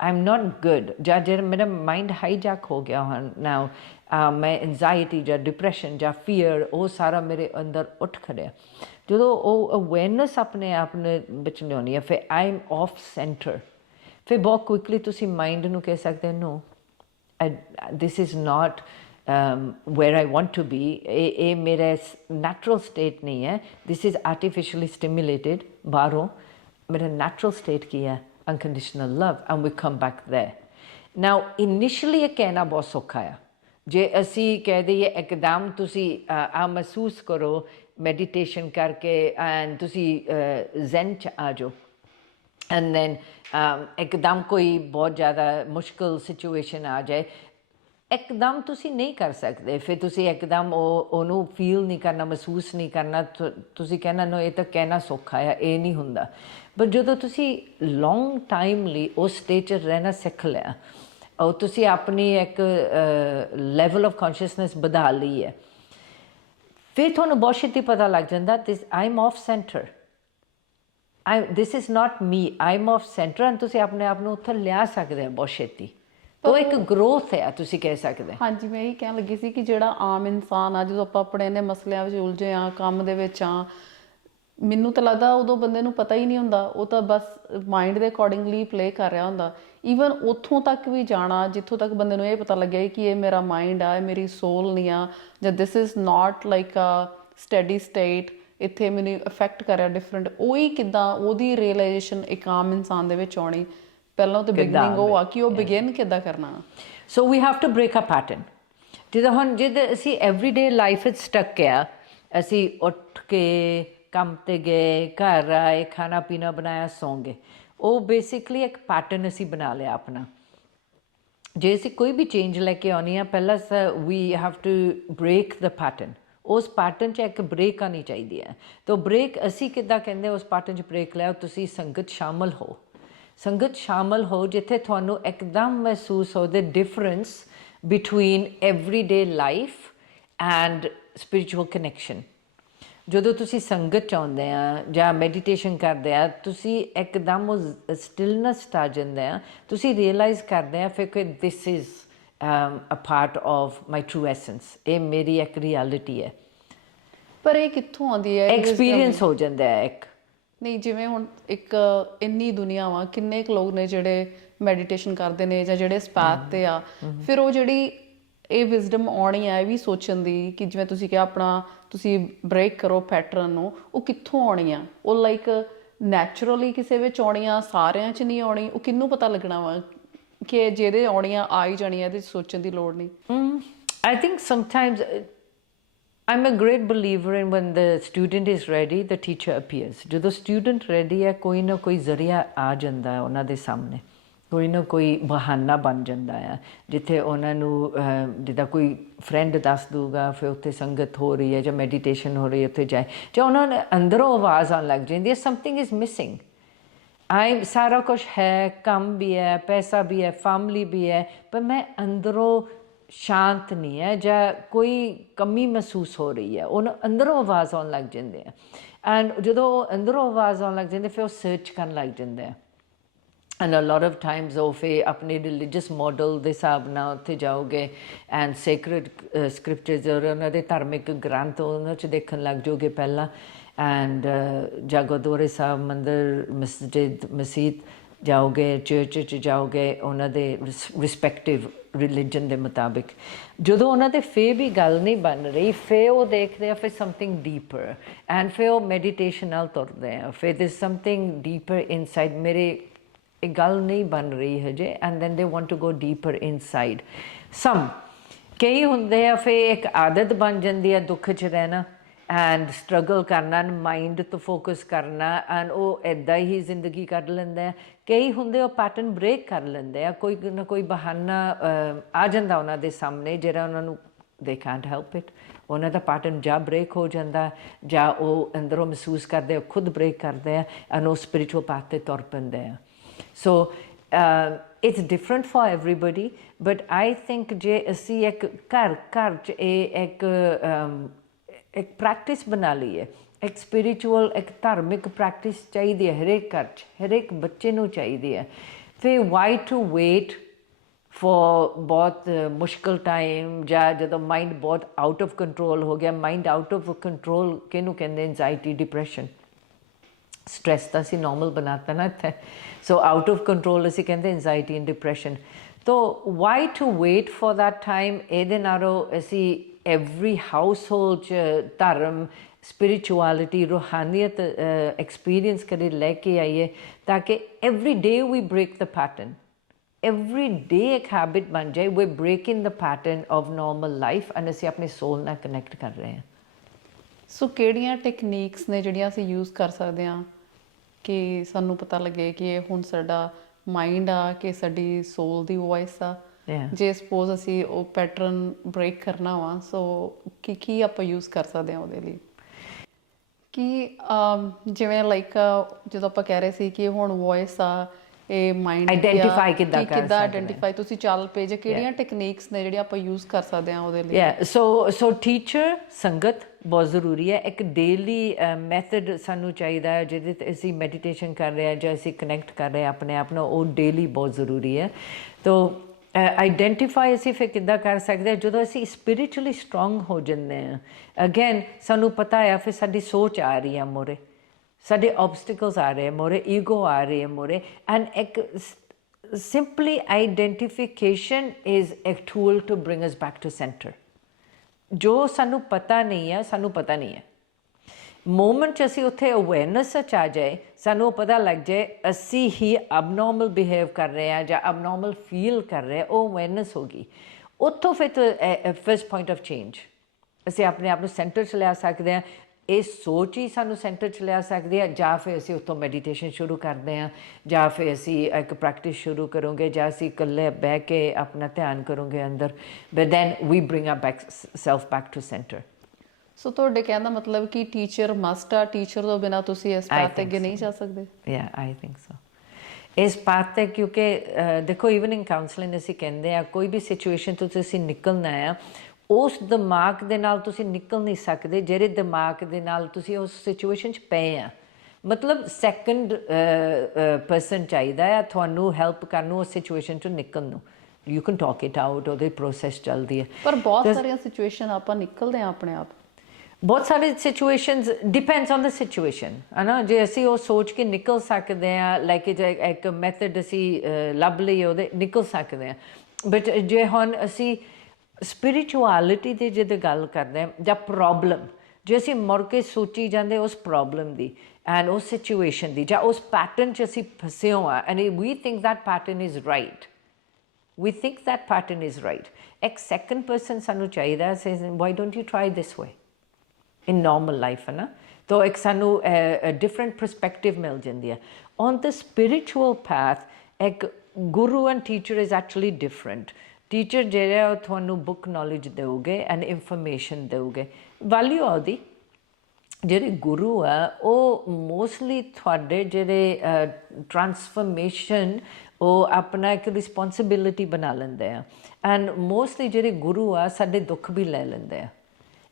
I'm not good, ਜਾਂ ਜਿਹੜਾ ਮੇਰਾ ਮਾਈਂਡ ਹਾਈਜੈਕ ਹੋ ਗਿਆ ਹੁਣ now, ਮੈਂ ਐਨਜ਼ਾਈਟੀ ਜਾਂ ਡਿਪਰੈਸ਼ਨ ਜਾਂ ਫੀਅਰ ਉਹ ਸਾਰਾ ਮੇਰੇ ਅੰਦਰ ਉੱਠ ਖੜਿਆ। ਜਦੋਂ ਉਹ ਅਵੇਅਰਨੈਸ ਆਪਣੇ ਆਪ ਵਿੱਚ ਲਿਆਉਣੀ ਹੈ, ਫਿਰ ਆਈ ਐਮ ਆਫ ਸੈਂਟਰ, ਫਿਰ ਬਹੁਤ ਕੁਇਕਲੀ ਤੁਸੀਂ ਮਾਈਂਡ ਨੂੰ ਕਹਿ ਸਕਦੇ no this is not where I want to be, ਇਹ ਮੇਰਾ ਨੈਚੁਰਲ ਸਟੇਟ ਨਹੀਂ ਹੈ, ਦਿਸ ਇਜ਼ ਆਰਟੀਫਿਸ਼ਲੀ ਸਟਿਮੂਲੇਟਿਡ ਬਾਹਰੋਂ। ਮੇਰਾ ਨੈਚੁਰਲ ਸਟੇਟ ਕੀ ਹੈ? Unconditional love, and we come back there. Now initially ਇਹ ਕਹਿਣਾ ਬਹੁਤ ਸੌਖਾ ਆ। ਜੇ ਅਸੀਂ ਕਹਿ ਦਈਏ ਇੱਕਦਮ ਤੁਸੀਂ ਆ ਮਹਿਸੂਸ ਕਰੋ ਮੈਡੀਟੇਸ਼ਨ ਕਰਕੇ ਐਂਡ ਤੁਸੀਂ ਜ਼ੈਨ 'ਚ ਆ ਜਾਓ, ਐਂਡ ਦੈਨ ਇੱਕਦਮ ਕੋਈ ਬਹੁਤ ਜ਼ਿਆਦਾ ਮੁਸ਼ਕਿਲ ਸਿਚੁਏਸ਼ਨ ਆ ਜਾਏ, ਇੱਕਦਮ ਤੁਸੀਂ ਨਹੀਂ ਕਰ ਸਕਦੇ। ਫਿਰ ਤੁਸੀਂ ਇੱਕਦਮ ਉਹਨੂੰ ਫੀਲ ਨਹੀਂ ਕਰਨਾ, ਮਹਿਸੂਸ ਨਹੀਂ ਕਰਨਾ। ਤੁਸੀਂ ਕਹਿਣਾ ਨੋ ਇਹ ਤਾਂ ਕਹਿਣਾ ਸੌਖਾ ਆ, ਇਹ ਨਹੀਂ ਹੁੰਦਾ। ਬਟ ਜਦੋਂ ਤੁਸੀਂ ਲੌਂਗ ਟਾਈਮ ਲਈ ਉਸ ਸਟੇਜ 'ਚ ਰਹਿਣਾ ਸਿੱਖ ਲਿਆ, ਔਰ ਤੁਸੀਂ ਆਪਣੀ ਇੱਕ ਲੈਵਲ ਆਫ ਕੌਨਸ਼ੀਅਸਨੈਸ ਵਧਾ ਲਈ ਹੈ, ਫਿਰ ਤੁਹਾਨੂੰ ਬਹੁਤ ਛੇਤੀ ਪਤਾ ਲੱਗ ਜਾਂਦਾ this I am off centre, this is not me, I am off centre. And ਤੁਸੀਂ ਆਪਣੇ ਆਪ ਨੂੰ ਉੱਥੇ ਲਿਆ ਸਕਦੇ ਹੋ ਬਹੁਤ ਛੇਤੀ। ਉਹ ਇੱਕ ਗਰੋਥ ਹੈ, ਤੁਸੀਂ ਕਹਿ ਸਕਦੇ। ਹਾਂਜੀ, ਮੈਂ ਇਹੀ ਕਹਿਣ ਲੱਗੀ ਸੀ ਕਿ ਜਿਹੜਾ ਆਮ ਇਨਸਾਨ ਆ, ਜਦੋਂ ਆਪਾਂ ਆਪਣੇ ਇਹਨੇ ਮਸਲਿਆਂ ਵਿੱਚ ਉਲਝੇ ਆ, ਕੰਮ ਦੇ ਵਿੱਚ ਆ, ਮੈਨੂੰ ਤਾਂ ਲੱਗਦਾ ਉਦੋਂ ਬੰਦੇ ਨੂੰ ਪਤਾ ਹੀ ਨਹੀਂ ਹੁੰਦਾ, ਉਹ ਤਾਂ ਬਸ ਮਾਈਂਡ ਦੇ ਅਕੋਰਡਿੰਗਲੀ ਪਲੇ ਕਰ ਰਿਹਾ ਹੁੰਦਾ। ਈਵਨ ਉੱਥੋਂ ਤੱਕ ਵੀ ਜਾਣਾ ਜਿੱਥੋਂ ਤੱਕ ਬੰਦੇ ਨੂੰ ਇਹ ਪਤਾ ਲੱਗਿਆ ਕਿ ਇਹ ਮੇਰਾ ਮਾਈਂਡ ਆ, ਇਹ ਮੇਰੀ ਸੋਲ ਨਹੀਂ ਆ, ਜਾਂ this is not like a steady state, ਇੱਥੇ ਮੈਨੂੰ ਇਫੈਕਟ ਕਰ ਰਿਹਾ ਡਿਫਰੈਂਟ। ਉਹੀ ਕਿੱਦਾਂ ਉਹਦੀ ਰੀਅਲਾਈਜੇਸ਼ਨ ਇੱਕ ਆਮ ਇਨਸਾਨ ਦੇ ਵਿੱਚ ਆਉਣੀ? ਪਹਿਲਾਂ ਤਾਂ ਬਿਗਨਿੰਗ ਉਹ ਆ ਕਿ ਉਹ ਬਿਗਿਨ ਕਿੱਦਾਂ ਕਰਨਾ। So we have to break a pattern. ਜਿੱਦਾਂ ਹੁਣ ਅਸੀਂ ਐਵਰੀਡੇ ਲਾਈਫ ਵਿੱਚ ਸਟਕ ਆ, ਅਸੀਂ ਉੱਠ ਕੇ ਕੰਮ 'ਤੇ ਗਏ, ਘਰ ਆਏ, ਖਾਣਾ ਪੀਣਾ ਬਣਾਇਆ, ਸੌਂ ਗਏ, ਉਹ ਬੇਸਿਕਲੀ ਇੱਕ ਪੈਟਰਨ ਅਸੀਂ ਬਣਾ ਲਿਆ ਆਪਣਾ। ਜੇ ਅਸੀਂ ਕੋਈ ਵੀ ਚੇਂਜ ਲੈ ਕੇ ਆਉਣੀ ਆ, ਪਹਿਲਾਂ we have to break the pattern. ਉਸ ਪੈਟਰਨ 'ਚ ਇੱਕ ਬ੍ਰੇਕ ਆਉਣੀ ਚਾਹੀਦੀ ਹੈ। ਤਾਂ ਬ੍ਰੇਕ ਅਸੀਂ ਕਿੱਦਾਂ ਕਹਿੰਦੇ, ਉਸ ਪੈਟਰਨ 'ਚ ਬ੍ਰੇਕ ਲਿਆਓ, ਤੁਸੀਂ ਸੰਗਤ ਸ਼ਾਮਲ ਹੋ, ਸੰਗਤ ਸ਼ਾਮਲ ਹੋ ਜਿੱਥੇ ਤੁਹਾਨੂੰ ਇੱਕਦਮ ਮਹਿਸੂਸ ਹੋ ਦ difference between everyday life and spiritual connection. ਜਦੋਂ ਤੁਸੀਂ ਸੰਗਤ 'ਚ ਆਉਂਦੇ ਆ ਜਾਂ ਮੈਡੀਟੇਸ਼ਨ ਕਰਦੇ ਆ, ਤੁਸੀਂ ਇੱਕਦਮ ਉਹ ਸਟਿਲਨੈਸ 'ਚ ਆ ਜਾਂਦੇ ਆ, ਤੁਸੀਂ ਰੀਅਲਾਈਜ਼ ਕਰਦੇ ਆ ਫਿਰ ਕਿ this is a part of my true essence, ਇਹ ਮੇਰੀ ਇੱਕ ਰਿਐਲਿਟੀ ਹੈ। ਪਰ ਇਹ ਕਿੱਥੋਂ ਆਉਂਦੀ ਹੈ ਐਕਸਪੀਰੀਅੰਸ ਹੋ ਜਾਂਦਾ ਹੈ ਇੱਕ। ਨਹੀਂ, ਜਿਵੇਂ ਹੁਣ ਇੱਕ ਇੰਨੀ ਦੁਨੀਆ ਵਾ, ਕਿੰਨੇ ਕੁ ਲੋਕ ਨੇ ਜਿਹੜੇ ਮੈਡੀਟੇਸ਼ਨ ਕਰਦੇ ਨੇ ਜਾਂ ਜਿਹੜੇ ਇਸ ਪਾਥ ਤੇ ਆ, ਫਿਰ ਉਹ ਜਿਹੜੀ ਇਹ ਵਿਜ਼ਡਮ ਆਉਣੀ ਆ ਇਹ ਵੀ ਸੋਚਣ ਦੀ ਕਿ ਜਿਵੇਂ ਤੁਸੀਂ ਕਿਹਾ ਆਪਣਾ ਤੁਸੀਂ ਬ੍ਰੇਕ ਕਰੋ ਪੈਟਰਨ ਨੂੰ, ਉਹ ਕਿੱਥੋਂ ਆਉਣੀ ਆ? ਉਹ ਲਾਈਕ ਨੈਚੁਰਲੀ ਕਿਸੇ ਵਿੱਚ ਆਉਣੀ ਆ, ਸਾਰਿਆਂ 'ਚ ਨਹੀਂ ਆਉਣੀ? ਉਹ ਕਿਹਨੂੰ ਪਤਾ ਲੱਗਣਾ ਵਾ ਕਿ ਜਿਹਦੇ ਆਉਣੀ ਆ ਆ ਹੀ ਜਾਣੀ ਆ, ਇਹਦੇ 'ਚ ਸੋਚਣ ਦੀ ਲੋੜ ਨਹੀਂ? I think sometimes I'm a great believer in when the student is ready, the teacher appears. ਜਦੋਂ student ready ਹੈ, ਕੋਈ ਨਾ ਕੋਈ ਜ਼ਰੀਆ ਆ ਜਾਂਦਾ ਹੈ ਉਹਨਾਂ ਦੇ ਸਾਹਮਣੇ, ਕੋਈ ਨਾ ਕੋਈ ਬਹਾਨਾ ਬਣ ਜਾਂਦਾ ਆ ਜਿੱਥੇ ਉਹਨਾਂ ਨੂੰ ਜਿੱਦਾਂ ਕੋਈ ਫਰੈਂਡ ਦੱਸ ਦੂਗਾ, ਫਿਰ ਉੱਥੇ ਸੰਗਤ ਹੋ ਰਹੀ ਹੈ ਜਾਂ ਮੈਡੀਟੇਸ਼ਨ ਹੋ ਰਹੀ ਹੈ, ਉੱਥੇ ਜਾਏ ਜਾਂ ਉਹਨਾਂ ਨੇ ਅੰਦਰੋਂ ਆਵਾਜ਼ ਆਉਣ ਲੱਗ ਜਾਂਦੀ ਹੈ, ਸਮਥਿੰਗ ਇਜ਼ ਮਿਸਿੰਗ। ਸਾਰਾ ਕੁਛ ਹੈ, ਕੰਮ ਵੀ ਹੈ, ਪੈਸਾ ਵੀ ਹੈ, ਫੈਮਿਲੀ ਵੀ ਹੈ, ਪਰ ਮੈਂ ਅੰਦਰੋਂ ਸ਼ਾਂਤ ਨਹੀਂ ਹੈ ਜਾਂ ਕੋਈ ਕਮੀ ਮਹਿਸੂਸ ਹੋ ਰਹੀ ਹੈ। ਉਹਨੂੰ ਅੰਦਰੋਂ ਆਵਾਜ਼ ਆਉਣ ਲੱਗ ਜਾਂਦੇ ਆ, ਐਂਡ ਜਦੋਂ ਅੰਦਰੋਂ ਆਵਾਜ਼ ਆਉਣ ਲੱਗ ਜਾਂਦੇ ਫਿਰ ਉਹ ਸਰਚ ਕਰਨ ਲੱਗ ਜਾਂਦੇ ਆ। And a lot of times ਉਹ ਫਿਰ ਆਪਣੇ ਰਿਲੀਜੀਅਸ ਮਾਡਲ ਦੇ ਹਿਸਾਬ ਨਾਲ ਉੱਥੇ ਜਾਓਗੇ ਐਂਡ ਸੇਕਰਡ ਸਕ੍ਰਿਪਚਰਸ ਔਰ ਉਹਨਾਂ ਦੇ ਧਾਰਮਿਕ ਗ੍ਰੰਥ ਉਹਨਾਂ 'ਚ ਦੇਖਣ ਲੱਗ ਜਾਓਗੇ ਪਹਿਲਾਂ, ਐਂਡ ਜਾਂ ਗੁਰਦੁਆਰੇ ਸਾਹਿਬ, ਮੰਦਰ, ਮਸਜਿਦ, ਮਸੀਤ ਜਾਓਗੇ, ਚਰਚ 'ਚ ਜਾਓਗੇ ਉਹਨਾਂ ਦੇ ਰਿਸਪੈਕਟਿਵ ਰਿਲੀਜਨ ਦੇ ਮੁਤਾਬਿਕ। ਜਦੋਂ ਉਹਨਾਂ ਦੇ ਫਿਰ ਵੀ ਗੱਲ ਨਹੀਂ ਬਣ ਰਹੀ, ਫਿਰ ਉਹ ਦੇਖਦੇ ਆ ਫਿਰ ਸਮਥਿੰਗ ਡੀਪਰ, ਐਂਡ ਫਿਰ ਉਹ ਮੈਡੀਟੇਸ਼ਨ ਨਾਲ ਤੁਰਦੇ ਆ, ਫਿਰ ਦਿਸ ਸਮਥਿੰਗ ਡੀਪਰ ਇਨਸਾਈਡ, ਮੇਰੇ ਇਹ ਗੱਲ ਨਹੀਂ ਬਣ ਰਹੀ ਹਜੇ, and then they want to go deeper inside. Some ਕਈ ਹੁੰਦੇ ਆ ਫਿਰ ਇੱਕ ਆਦਤ ਬਣ ਜਾਂਦੀ ਹੈ ਦੁੱਖ 'ਚ ਰਹਿਣਾ ਐਂਡ ਸਟਰਗਲ ਕਰਨਾ, ਮਾਈਂਡ ਤੋਂ ਫੋਕਸ ਕਰਨਾ, ਐਂਡ ਉਹ ਇੱਦਾਂ ਹੀ ਜ਼ਿੰਦਗੀ ਕੱਢ ਲੈਂਦੇ ਆ। ਕਈ ਹੁੰਦੇ ਉਹ ਪੈਟਰਨ ਬ੍ਰੇਕ ਕਰ ਲੈਂਦੇ ਆ, ਕੋਈ ਨਾ ਕੋਈ ਬਹਾਨਾ ਆ ਜਾਂਦਾ ਉਹਨਾਂ ਦੇ ਸਾਹਮਣੇ ਜਿਹੜਾ ਉਹਨਾਂ ਨੂੰ ਦੇ ਕੈਂਟ ਹੈਲਪ ਇਟ, ਉਹਨਾਂ ਦਾ ਪੈਟਰਨ ਜਾਂ ਬ੍ਰੇਕ ਹੋ ਜਾਂਦਾ ਜਾਂ ਉਹ ਅੰਦਰੋਂ ਮਹਿਸੂਸ ਕਰਦੇ ਆ ਖੁਦ ਬ੍ਰੇਕ ਕਰਦੇ ਆ, ਐਂਡ ਉਹ ਸਪਿਰਿਚੁਅਲ ਪਾਥ 'ਤੇ ਤੁਰ ਪੈਂਦੇ ਆ। So it's different for everybody, but I think ਜੇ ਅਸੀਂ ਇੱਕ ਘਰ 'ਚ ਇਹ ਇੱਕ ਪ੍ਰੈਕਟਿਸ ਬਣਾ ਲਈਏ, ਇੱਕ ਸਪਿਰਿਚੁਅਲ ਇੱਕ ਧਾਰਮਿਕ ਪ੍ਰੈਕਟਿਸ ਚਾਹੀਦੀ ਹੈ ਹਰੇਕ ਘਰ 'ਚ, ਹਰੇਕ ਬੱਚੇ ਨੂੰ ਚਾਹੀਦੀ ਹੈ। ਫਿਰ ਵਾਈ ਟੂ ਵੇਟ ਫॉर ਬਹੁਤ ਮੁਸ਼ਕਿਲ ਟਾਈਮ ਜਾਂ ਜਦੋਂ ਮਾਈਂਡ ਬਹੁਤ ਆਊਟ ਆਫ ਕੰਟਰੋਲ ਹੋ ਗਿਆ। ਮਾਈਂਡ ਆਊਟ ਆਫ ਕੰਟਰੋਲ ਕਿਹਨੂੰ ਕਹਿੰਦੇ? ਐਂਜ਼ਾਈਟੀ, ਡਿਪਰੈਸ਼ਨ, ਸਟ੍ਰੈਸ ਤਾਂ ਅਸੀਂ ਨੋਰਮਲ ਬਣਾਤਾ ਨਾ ਇੱਥੇ, ਸੋ ਆਊਟ ਆਫ ਕੰਟਰੋਲ ਅਸੀਂ ਕਹਿੰਦੇ ਐਂਜ਼ਾਈਟੀ ਐਂਡ ਡਿਪਰੈਸ਼ਨ। ਤੋ why to wait for that time? ਇਹਦੇ ਨਾਲੋਂ ਅਸੀਂ ਐਵਰੀ ਹਾਊਸ ਹੋਲਡ 'ਚ ਧਰਮ, ਸਪਿਰਿਚੁਅਲਿਟੀ, ਰੂਹਾਨੀਅਤ ਐਕਸਪੀਰੀਅੰਸ ਕਦੇ ਲੈ ਕੇ ਆਈਏ ਤਾਂ ਕਿ every day we break the pattern, every day ਇੱਕ ਹੈਬਿਟ ਬਣ ਜਾਏ, we breaking the pattern of normal life, and ਅਸੀਂ ਆਪਣੇ ਸੋਲ ਨਾਲ ਕਨੈਕਟ ਕਰ ਰਹੇ ਹਾਂ। ਸੋ ਕਿਹੜੀਆਂ ਟੈਕਨੀਕਸ ਨੇ ਜਿਹੜੀਆਂ ਅਸੀਂ ਯੂਜ਼ ਕਰ ਸਕਦੇ ਹਾਂ ਕਿ ਸਾਨੂੰ ਪਤਾ ਲੱਗੇ ਕਿ ਇਹ ਹੁਣ ਸਾਡਾ ਮਾਈਂਡ ਆ, ਕਿ ਸਾਡੀ ਸੋਲ ਦੀ ਵੋਇਸ ਆ? ਜੇ ਸਪੋਜ਼ ਅਸੀਂ ਉਹ ਪੈਟਰਨ ਬ੍ਰੇਕ ਕਰਨਾ ਵਾ, ਸੋ ਕੀ ਆਪਾਂ ਯੂਜ਼ ਕਰ ਸਕਦੇ ਹਾਂ ਉਹਦੇ ਲਈ? ਕਿ ਜਿਵੇਂ ਲਾਈਕ ਜਦੋਂ ਆਪਾਂ ਕਹਿ ਰਹੇ ਸੀ ਕਿ ਹੁਣ ਵੋਇਸ ਆ, ਇਹ ਮਾਈਂਡ ਆਈਡੈਂਟੀਫਾਈ ਕਿੱਦਾਂ ਆਈਡੈਂਟੀਫਾਈ ਤੁਸੀਂ ਚੱਲ ਪਏ ਜੇ ਕਿਹੜੀਆਂ ਟੈਕਨੀਕਸ ਨੇ ਜਿਹੜੀਆਂ ਆਪਾਂ ਯੂਜ਼ ਕਰ ਸਕਦੇ ਹਾਂ ਉਹਦੇ ਲਈ? ਸੋ ਟੀਚਰ, ਸੰਗਤ ਬਹੁਤ ਜ਼ਰੂਰੀ ਹੈ। ਇੱਕ ਡੇਲੀ ਮੈਥਡ ਸਾਨੂੰ ਚਾਹੀਦਾ ਹੈ ਜਿਹਦੇ 'ਤੇ ਅਸੀਂ ਮੈਡੀਟੇਸ਼ਨ ਕਰ ਰਹੇ ਹਾਂ ਜਾਂ ਅਸੀਂ ਕਨੈਕਟ ਕਰ ਰਹੇ ਹਾਂ ਆਪਣੇ ਆਪ ਨਾਲ, ਉਹ ਡੇਲੀ ਬਹੁਤ ਜ਼ਰੂਰੀ ਹੈ। ਤੋ ਆਈਡੈਂਟੀਫਾਈ ਅਸੀਂ ਫਿਰ ਕਿੱਦਾਂ ਕਰ ਸਕਦੇ ਹਾਂ? ਜਦੋਂ ਅਸੀਂ ਸਪਿਰਿਚੁਅਲੀ ਸਟਰੋਂਗ ਹੋ ਜਾਂਦੇ ਹਾਂ, ਅਗੇਨ ਸਾਨੂੰ ਪਤਾ ਆ ਫਿਰ ਸਾਡੀ ਸੋਚ ਆ ਰਹੀ ਹੈ ਮੋਰੇ, ਸਾਡੇ ਆਬਸਟੀਕਲਸ ਆ ਰਹੇ ਮੋਰੇ, ਈਗੋ ਆ ਰਹੀ ਹੈ ਮੋਰੇ, ਐਂਡ ਇੱਕ simply identification is a tool to bring us back to center. ਜੋ ਸਾਨੂੰ ਪਤਾ ਨਹੀਂ ਹੈ, ਸਾਨੂੰ ਪਤਾ ਨਹੀਂ ਹੈ। ਮੋਮੈਂਟ 'ਚ ਅਸੀਂ ਉੱਥੇ ਅਵੇਅਰਨੈਸ 'ਚ ਆ ਜਾਏ, ਸਾਨੂੰ ਉਹ ਪਤਾ ਲੱਗ ਜਾਏ ਅਸੀਂ ਹੀ ਅਬਨੋਰਮਲ ਬਿਹੇਵ ਕਰ ਰਹੇ ਹਾਂ ਜਾਂ ਅਬਨੋਰਮਲ ਫੀਲ ਕਰ ਰਹੇ ਹਾਂ, ਉਹ ਅਵੇਅਰਨੈਸ ਹੋ ਗਈ। ਉੱਥੋਂ ਫਿਰ ਫਸਟ ਪੁਆਇੰਟ ਆਫ ਚੇਂਜ, ਅਸੀਂ ਆਪਣੇ ਆਪ ਨੂੰ ਸੈਂਟਰ 'ਚ ਲਿਆ ਸਕਦੇ ਹਾਂ। ਇਹ ਸੋਚ ਹੀ ਸਾਨੂੰ ਸੈਂਟਰ 'ਚ ਲਿਆ ਸਕਦੀ ਹੈ, ਜਾਂ ਫਿਰ ਅਸੀਂ ਉੱਥੋਂ ਮੈਡੀਟੇਸ਼ਨ ਸ਼ੁਰੂ ਕਰਦੇ ਹਾਂ, ਜਾਂ ਫਿਰ ਅਸੀਂ ਇੱਕ ਪ੍ਰੈਕਟਿਸ ਸ਼ੁਰੂ ਕਰੋਗੇ, ਜਾਂ ਅਸੀਂ ਇਕੱਲੇ ਬਹਿ ਕੇ ਆਪਣਾ ਧਿਆਨ ਕਰੋਗੇ ਅੰਦਰ, but then we bring up back self back to centre. So ਤੁਹਾਡੇ ਕਹਿਣ ਦਾ ਮਤਲਬ ਕਿ ਟੀਚਰ ਮਸਟ ਆ, ਟੀਚਰ ਤੋਂ ਬਿਨਾਂ ਤੁਸੀਂ ਇਸ ਪਾਥ ਤੇ ਅੱਗੇ ਨਹੀਂ ਜਾ ਸਕਦੇ? ਯਾ ਆਈ ਥਿੰਕ ਸੋ। ਇਸ ਪਾਥ ਤੇ ਕਿਉਂਕਿ ਦੇਖੋ ਈਵਨ ਇਨ ਕਾਉਂਸਲਿੰਗ ਅਸੀਂ ਕਹਿੰਦੇ ਆ ਕੋਈ ਵੀ ਸਿਚੁਏਸ਼ਨ ਤੋਂ ਤੁਸੀਂ ਨਿਕਲਣਾ ਆ, ਉਸ ਦਿਮਾਗ ਦੇ ਨਾਲ ਤੁਸੀਂ ਨਿਕਲ ਨਹੀਂ ਸਕਦੇ ਜਿਹੜੇ ਦਿਮਾਗ ਦੇ ਨਾਲ ਤੁਸੀਂ ਉਸ ਸਿਚੁਏਸ਼ਨ 'ਚ ਪਏ ਆ। ਮਤਲਬ ਸੈਕੰਡ ਪਰਸਨ ਚਾਹੀਦਾ ਆ ਤੁਹਾਨੂੰ ਹੈਲਪ ਕਰਨ ਨੂੰ ਉਸ ਸਿਚੁਏਸ਼ਨ 'ਚੋਂ ਨਿਕਲਣ ਨੂੰ। You can talk it out, ਉਹਦੇ ਪ੍ਰੋਸੈਸ ਚੱਲਦੀ ਹੈ। ਪਰ ਬਹੁਤ ਸਾਰੀਆਂ ਸਿਚੁਏਸ਼ਨ ਆਪਾਂ ਨਿਕਲਦੇ ਹਾਂ ਆਪਣੇ ਆਪ। ਬਹੁਤ ਸਾਰੇ situations depends on the situation ਹੈ ਨਾ। ਜੇ ਅਸੀਂ ਉਹ ਸੋਚ ਕੇ ਨਿਕਲ ਸਕਦੇ ਹਾਂ, ਲਾਈਕ ਇੱਕ ਮੈਥਡ ਅਸੀਂ ਲੱਭ ਲਈਏ ਉਹਦੇ, ਨਿਕਲ ਸਕਦੇ ਹਾਂ। ਬਟ ਜੇ ਹੁਣ ਅਸੀਂ ਸਪਿਰਿਚੁਅਲਿਟੀ ਦੀ ਜਦੋਂ ਗੱਲ ਕਰਦੇ ਹਾਂ ਜਾਂ ਪ੍ਰੋਬਲਮ, ਜੇ ਅਸੀਂ ਮੁੜ ਕੇ ਸੋਚੀ ਜਾਂਦੇ ਉਸ ਪ੍ਰੋਬਲਮ ਦੀ ਐਂਡ ਉਸ ਸਿਚੁਏਸ਼ਨ ਦੀ ਜਾਂ ਉਸ ਪੈਟਰਨ 'ਚ ਅਸੀਂ ਫਸੇ ਹੋ ਆ and we think that pattern is right, we think that pattern is right. ਇੱਕ second person ਸਾਨੂੰ ਚਾਹੀਦਾ says why don't you try this way in normal life ਹੈ ਨਾ। ਤਾਂ ਇੱਕ ਸਾਨੂੰ different perspective ਮਿਲ ਜਾਂਦੀ ਹੈ। On the spiritual path ਇੱਕ guru and teacher is actually different. Teacher ਜਿਹੜਾ ਉਹ ਤੁਹਾਨੂੰ book knowledge ਦੇਊਗੇ and information ਦੇਊਗੇ, value ਉਹਦੀ। ਜਿਹੜੇ ਗੁਰੂ ਆ ਉਹ ਮੋਸਟਲੀ ਤੁਹਾਡੇ ਜਿਹੜੇ ਟਰਾਂਸਫਰਮੇਸ਼ਨ ਉਹ ਆਪਣਾ ਇੱਕ ਰਿਸਪੋਂਸਿਬਿਲਿਟੀ ਬਣਾ ਲੈਂਦੇ ਆ। ਐਂਡ ਮੋਸਟਲੀ ਜਿਹੜੇ ਗੁਰੂ ਆ ਸਾਡੇ ਦੁੱਖ ਵੀ ਲੈ ਲੈਂਦੇ ਆ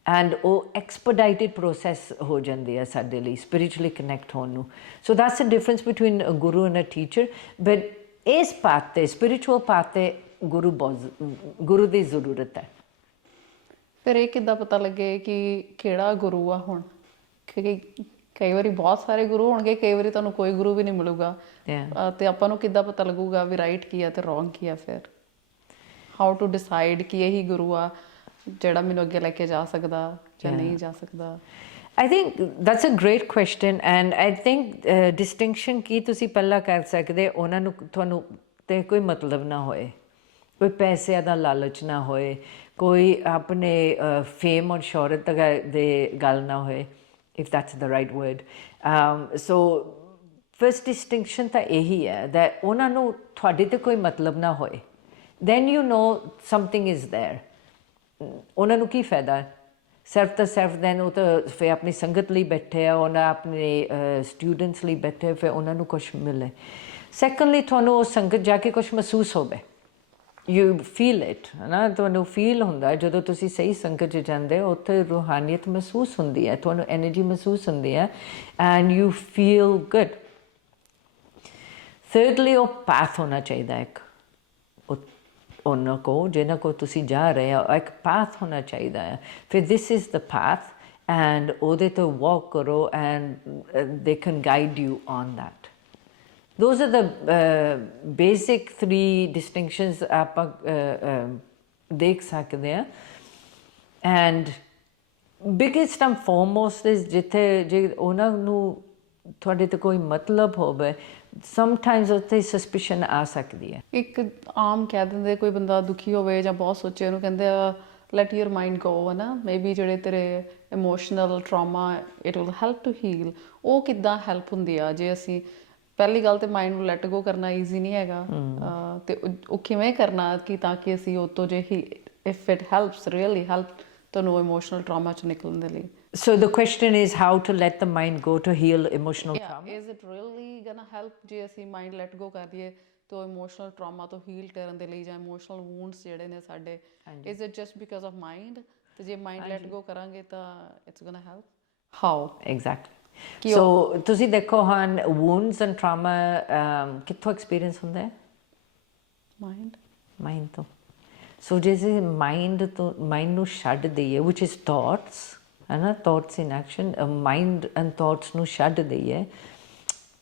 ਐਂਡ ਉਹ ਐਕਸਪੀਡਾਈਟਿਡ ਪ੍ਰੋਸੈਸ ਹੋ ਜਾਂਦੀ ਆ ਸਾਡੇ ਲਈ ਸਪਿਰਿਚੁਅਲੀ ਕਨੈਕਟ ਹੋਣ ਨੂੰ। So that's the difference between a guru and a teacher. But ਇਸ ਪਾਥ 'ਤੇ ਸਪਿਰਿਚੁਅਲ ਪਾਥ 'ਤੇ ਗੁਰੂ ਦੀ ਜ਼ਰੂਰਤ ਹੈ। ਫਿਰ ਇਹ ਕਿੱਦਾਂ ਪਤਾ ਲੱਗੇ ਕਿ ਕਿਹੜਾ ਗੁਰੂ ਆ ਹੁਣ? ਕਿਉਂਕਿ ਕਈ ਵਾਰੀ ਬਹੁਤ ਸਾਰੇ ਗੁਰੂ ਹੋਣਗੇ, ਕਈ ਵਾਰੀ ਤੁਹਾਨੂੰ ਕੋਈ ਗੁਰੂ ਵੀ ਨਹੀਂ ਮਿਲੂਗਾ। ਤੇ ਆਪਾਂ ਨੂੰ ਕਿੱਦਾਂ ਪਤਾ ਲੱਗੂਗਾ ਵੀ ਰਾਈਟ ਕੀ ਆ ਤੇ ਰੋਂਗ ਕੀ ਆ? ਫਿਰ ਹਾਊ ਟੂ ਡਿਸਾਈਡ ਕਿ ਇਹੀ ਗੁਰੂ ਆ ਜਿਹੜਾ ਮੈਨੂੰ ਅੱਗੇ ਲੈ ਕੇ ਜਾ ਸਕਦਾ ਜਾਂ ਨਹੀਂ ਜਾ ਸਕਦਾ? I think that's a great question and I think distinction ਕੀ ਤੁਸੀਂ ਪਹਿਲਾਂ ਕਰ ਸਕਦੇ, ਉਹਨਾਂ ਨੂੰ ਤੁਹਾਨੂੰ ਤੇ ਕੋਈ ਮਤਲਬ ਨਾ ਹੋਏ, ਕੋਈ ਪੈਸਿਆਂ ਦਾ ਲਾਲਚ ਨਾ ਹੋਏ, ਕੋਈ ਆਪਣੇ ਫੇਮ ਔਰ ਸ਼ੋਹਰਤ ਦੇ ਗੱਲ ਨਾ ਹੋਏ, if that's the right word. So first distinction ਤਾਂ ਇਹੀ ਹੈ that ਉਹਨਾਂ ਨੂੰ ਤੁਹਾਡੇ ਤੇ ਕੋਈ ਮਤਲਬ ਨਾ ਹੋਏ, then you know something is there. ਉਹਨਾਂ ਨੂੰ ਕੀ ਫਾਇਦਾ? ਸਿਰਫ ਤਾਂ ਸਿਰਫ ਦੈਨ ਉਹ ਤਾਂ ਫਿਰ ਆਪਣੀ ਸੰਗਤ ਲਈ ਬੈਠੇ ਆ, ਉਹਨਾਂ ਆਪਣੇ ਸਟੂਡੈਂਟਸ ਲਈ ਬੈਠੇ, ਫਿਰ ਉਹਨਾਂ ਨੂੰ ਕੁਛ ਮਿਲੇ। ਸੈਕੰਡਲੀ ਤੁਹਾਨੂੰ ਉਹ ਸੰਗਤ ਜਾ ਕੇ ਕੁਛ ਮਹਿਸੂਸ ਹੋਵੇ, ਯੂ ਫੀਲ ਇਟ ਹੈ ਨਾ। ਤੁਹਾਨੂੰ ਫੀਲ ਹੁੰਦਾ ਜਦੋਂ ਤੁਸੀਂ ਸਹੀ ਸੰਗਤ 'ਚ ਜਾਂਦੇ ਹੋ, ਉੱਥੇ ਰੂਹਾਨੀਅਤ ਮਹਿਸੂਸ ਹੁੰਦੀ ਹੈ, ਤੁਹਾਨੂੰ ਐਨਰਜੀ ਮਹਿਸੂਸ ਹੁੰਦੀ ਹੈ and you feel good. Thirdly ਉਹ ਪਾਥ ਹੋਣਾ ਚਾਹੀਦਾ ਇੱਕ ਉਹਨਾਂ ਕੋਲ, ਜਿਹਨਾਂ ਕੋਲ ਤੁਸੀਂ ਜਾ ਰਹੇ ਹੋ, ਇੱਕ ਪਾਥ ਹੋਣਾ ਚਾਹੀਦਾ ਹੈ। ਫਿਰ this is the path and ਉਹਦੇ ਤੋਂ ਵਾਕ ਕਰੋ and they can guide you on that. Those are the basic three distinctions ਆਪਾਂ ਦੇਖ ਸਕਦੇ ਹਾਂ। And biggest and foremost is ਜਿੱਥੇ ਜੇ ਉਹਨਾਂ ਨੂੰ ਤੁਹਾਡੇ ਤੋਂ ਕੋਈ ਮਤਲਬ ਹੋਵੇ, ਸਮਟਾਈਮਸ ਉੱਥੇ ਸਸਪੀਸ਼ਨ ਆ ਸਕਦੀ ਹੈ। ਇੱਕ ਆਮ ਕਹਿ ਦਿੰਦੇ ਕੋਈ ਬੰਦਾ ਦੁਖੀ ਹੋਵੇ ਜਾਂ ਬਹੁਤ ਸੋਚੇ, ਉਹਨੂੰ ਕਹਿੰਦੇ ਆ ਲੈਟ ਯੂਰ ਮਾਈਂਡ ਗੋ ਹੈ ਨਾ, ਮੇਬੀ ਜਿਹੜੇ ਤੇਰੇ emotional trauma it will help to heal. ਉਹ ਕਿੱਦਾਂ ਹੈਲਪ ਹੁੰਦੀ ਆ? ਜੇ ਅਸੀਂ ਪਹਿਲੀ ਗੱਲ ਤੇ ਮਾਈਂਡ ਨੂੰ ਲੈਟ ਗੋ ਕਰਨਾ ਈਜ਼ੀ ਨਹੀਂ ਹੈਗਾ, ਤੇ ਉਹ ਕਿਵੇਂ ਕਰਨਾ ਕਿ ਤਾਂ ਕਿ ਅਸੀਂ ਉਹ ਤੋਂ ਜੇ ਹੀ if it helps really help ਤੁਹਾਨੂੰ ਇਮੋਸ਼ਨਲ ਟਰਾਮਾ ਚੋਂ ਨਿਕਲਣ ਦੇ ਲਈ। So the question is how to let the mind go to heal emotional trauma. Is it really gonna help ਜੇ ਅਸੀਂ ਮਾਈਂਡ ਲੈਟ ਗੋ ਕਰ ਦਈਏ ਤਾਂ ਇਮੋਸ਼ਨਲ ਟਰਾਮਾ ਤੋਂ ਹੀਲ ਕਰਨ ਦੇ ਲਈ, ਜਾਂ ਇਮੋਸ਼ਨਲ ਵੂੰਡਸ ਜਿਹੜੇ ਨੇ ਸਾਡੇ, is it just because of mind? ਤੇ ਜੇ ਮਾਈਂਡ ਲੈਟ ਗੋ ਕਰਾਂਗੇ ਤਾਂ it's gonna help? How? Exactly. So ਤੁਸੀਂ ਦੇਖੋ ਹਨ wounds and trauma ਕਿੱਥੋਂ ਐਕਸਪੀਰੀਅੰਸ ਹੁੰਦਾ ਹੈ? ਮਾਈਂਡ ਤੋਂ। ਸੋ ਜੇ ਅਸੀਂ ਮਾਈਂਡ ਨੂੰ ਛੱਡ ਦਈਏ, which is thoughts ਹੈ ਨਾ, thoughts in action, mind and thoughts ਨੂੰ ਛੱਡ ਦਈਏ,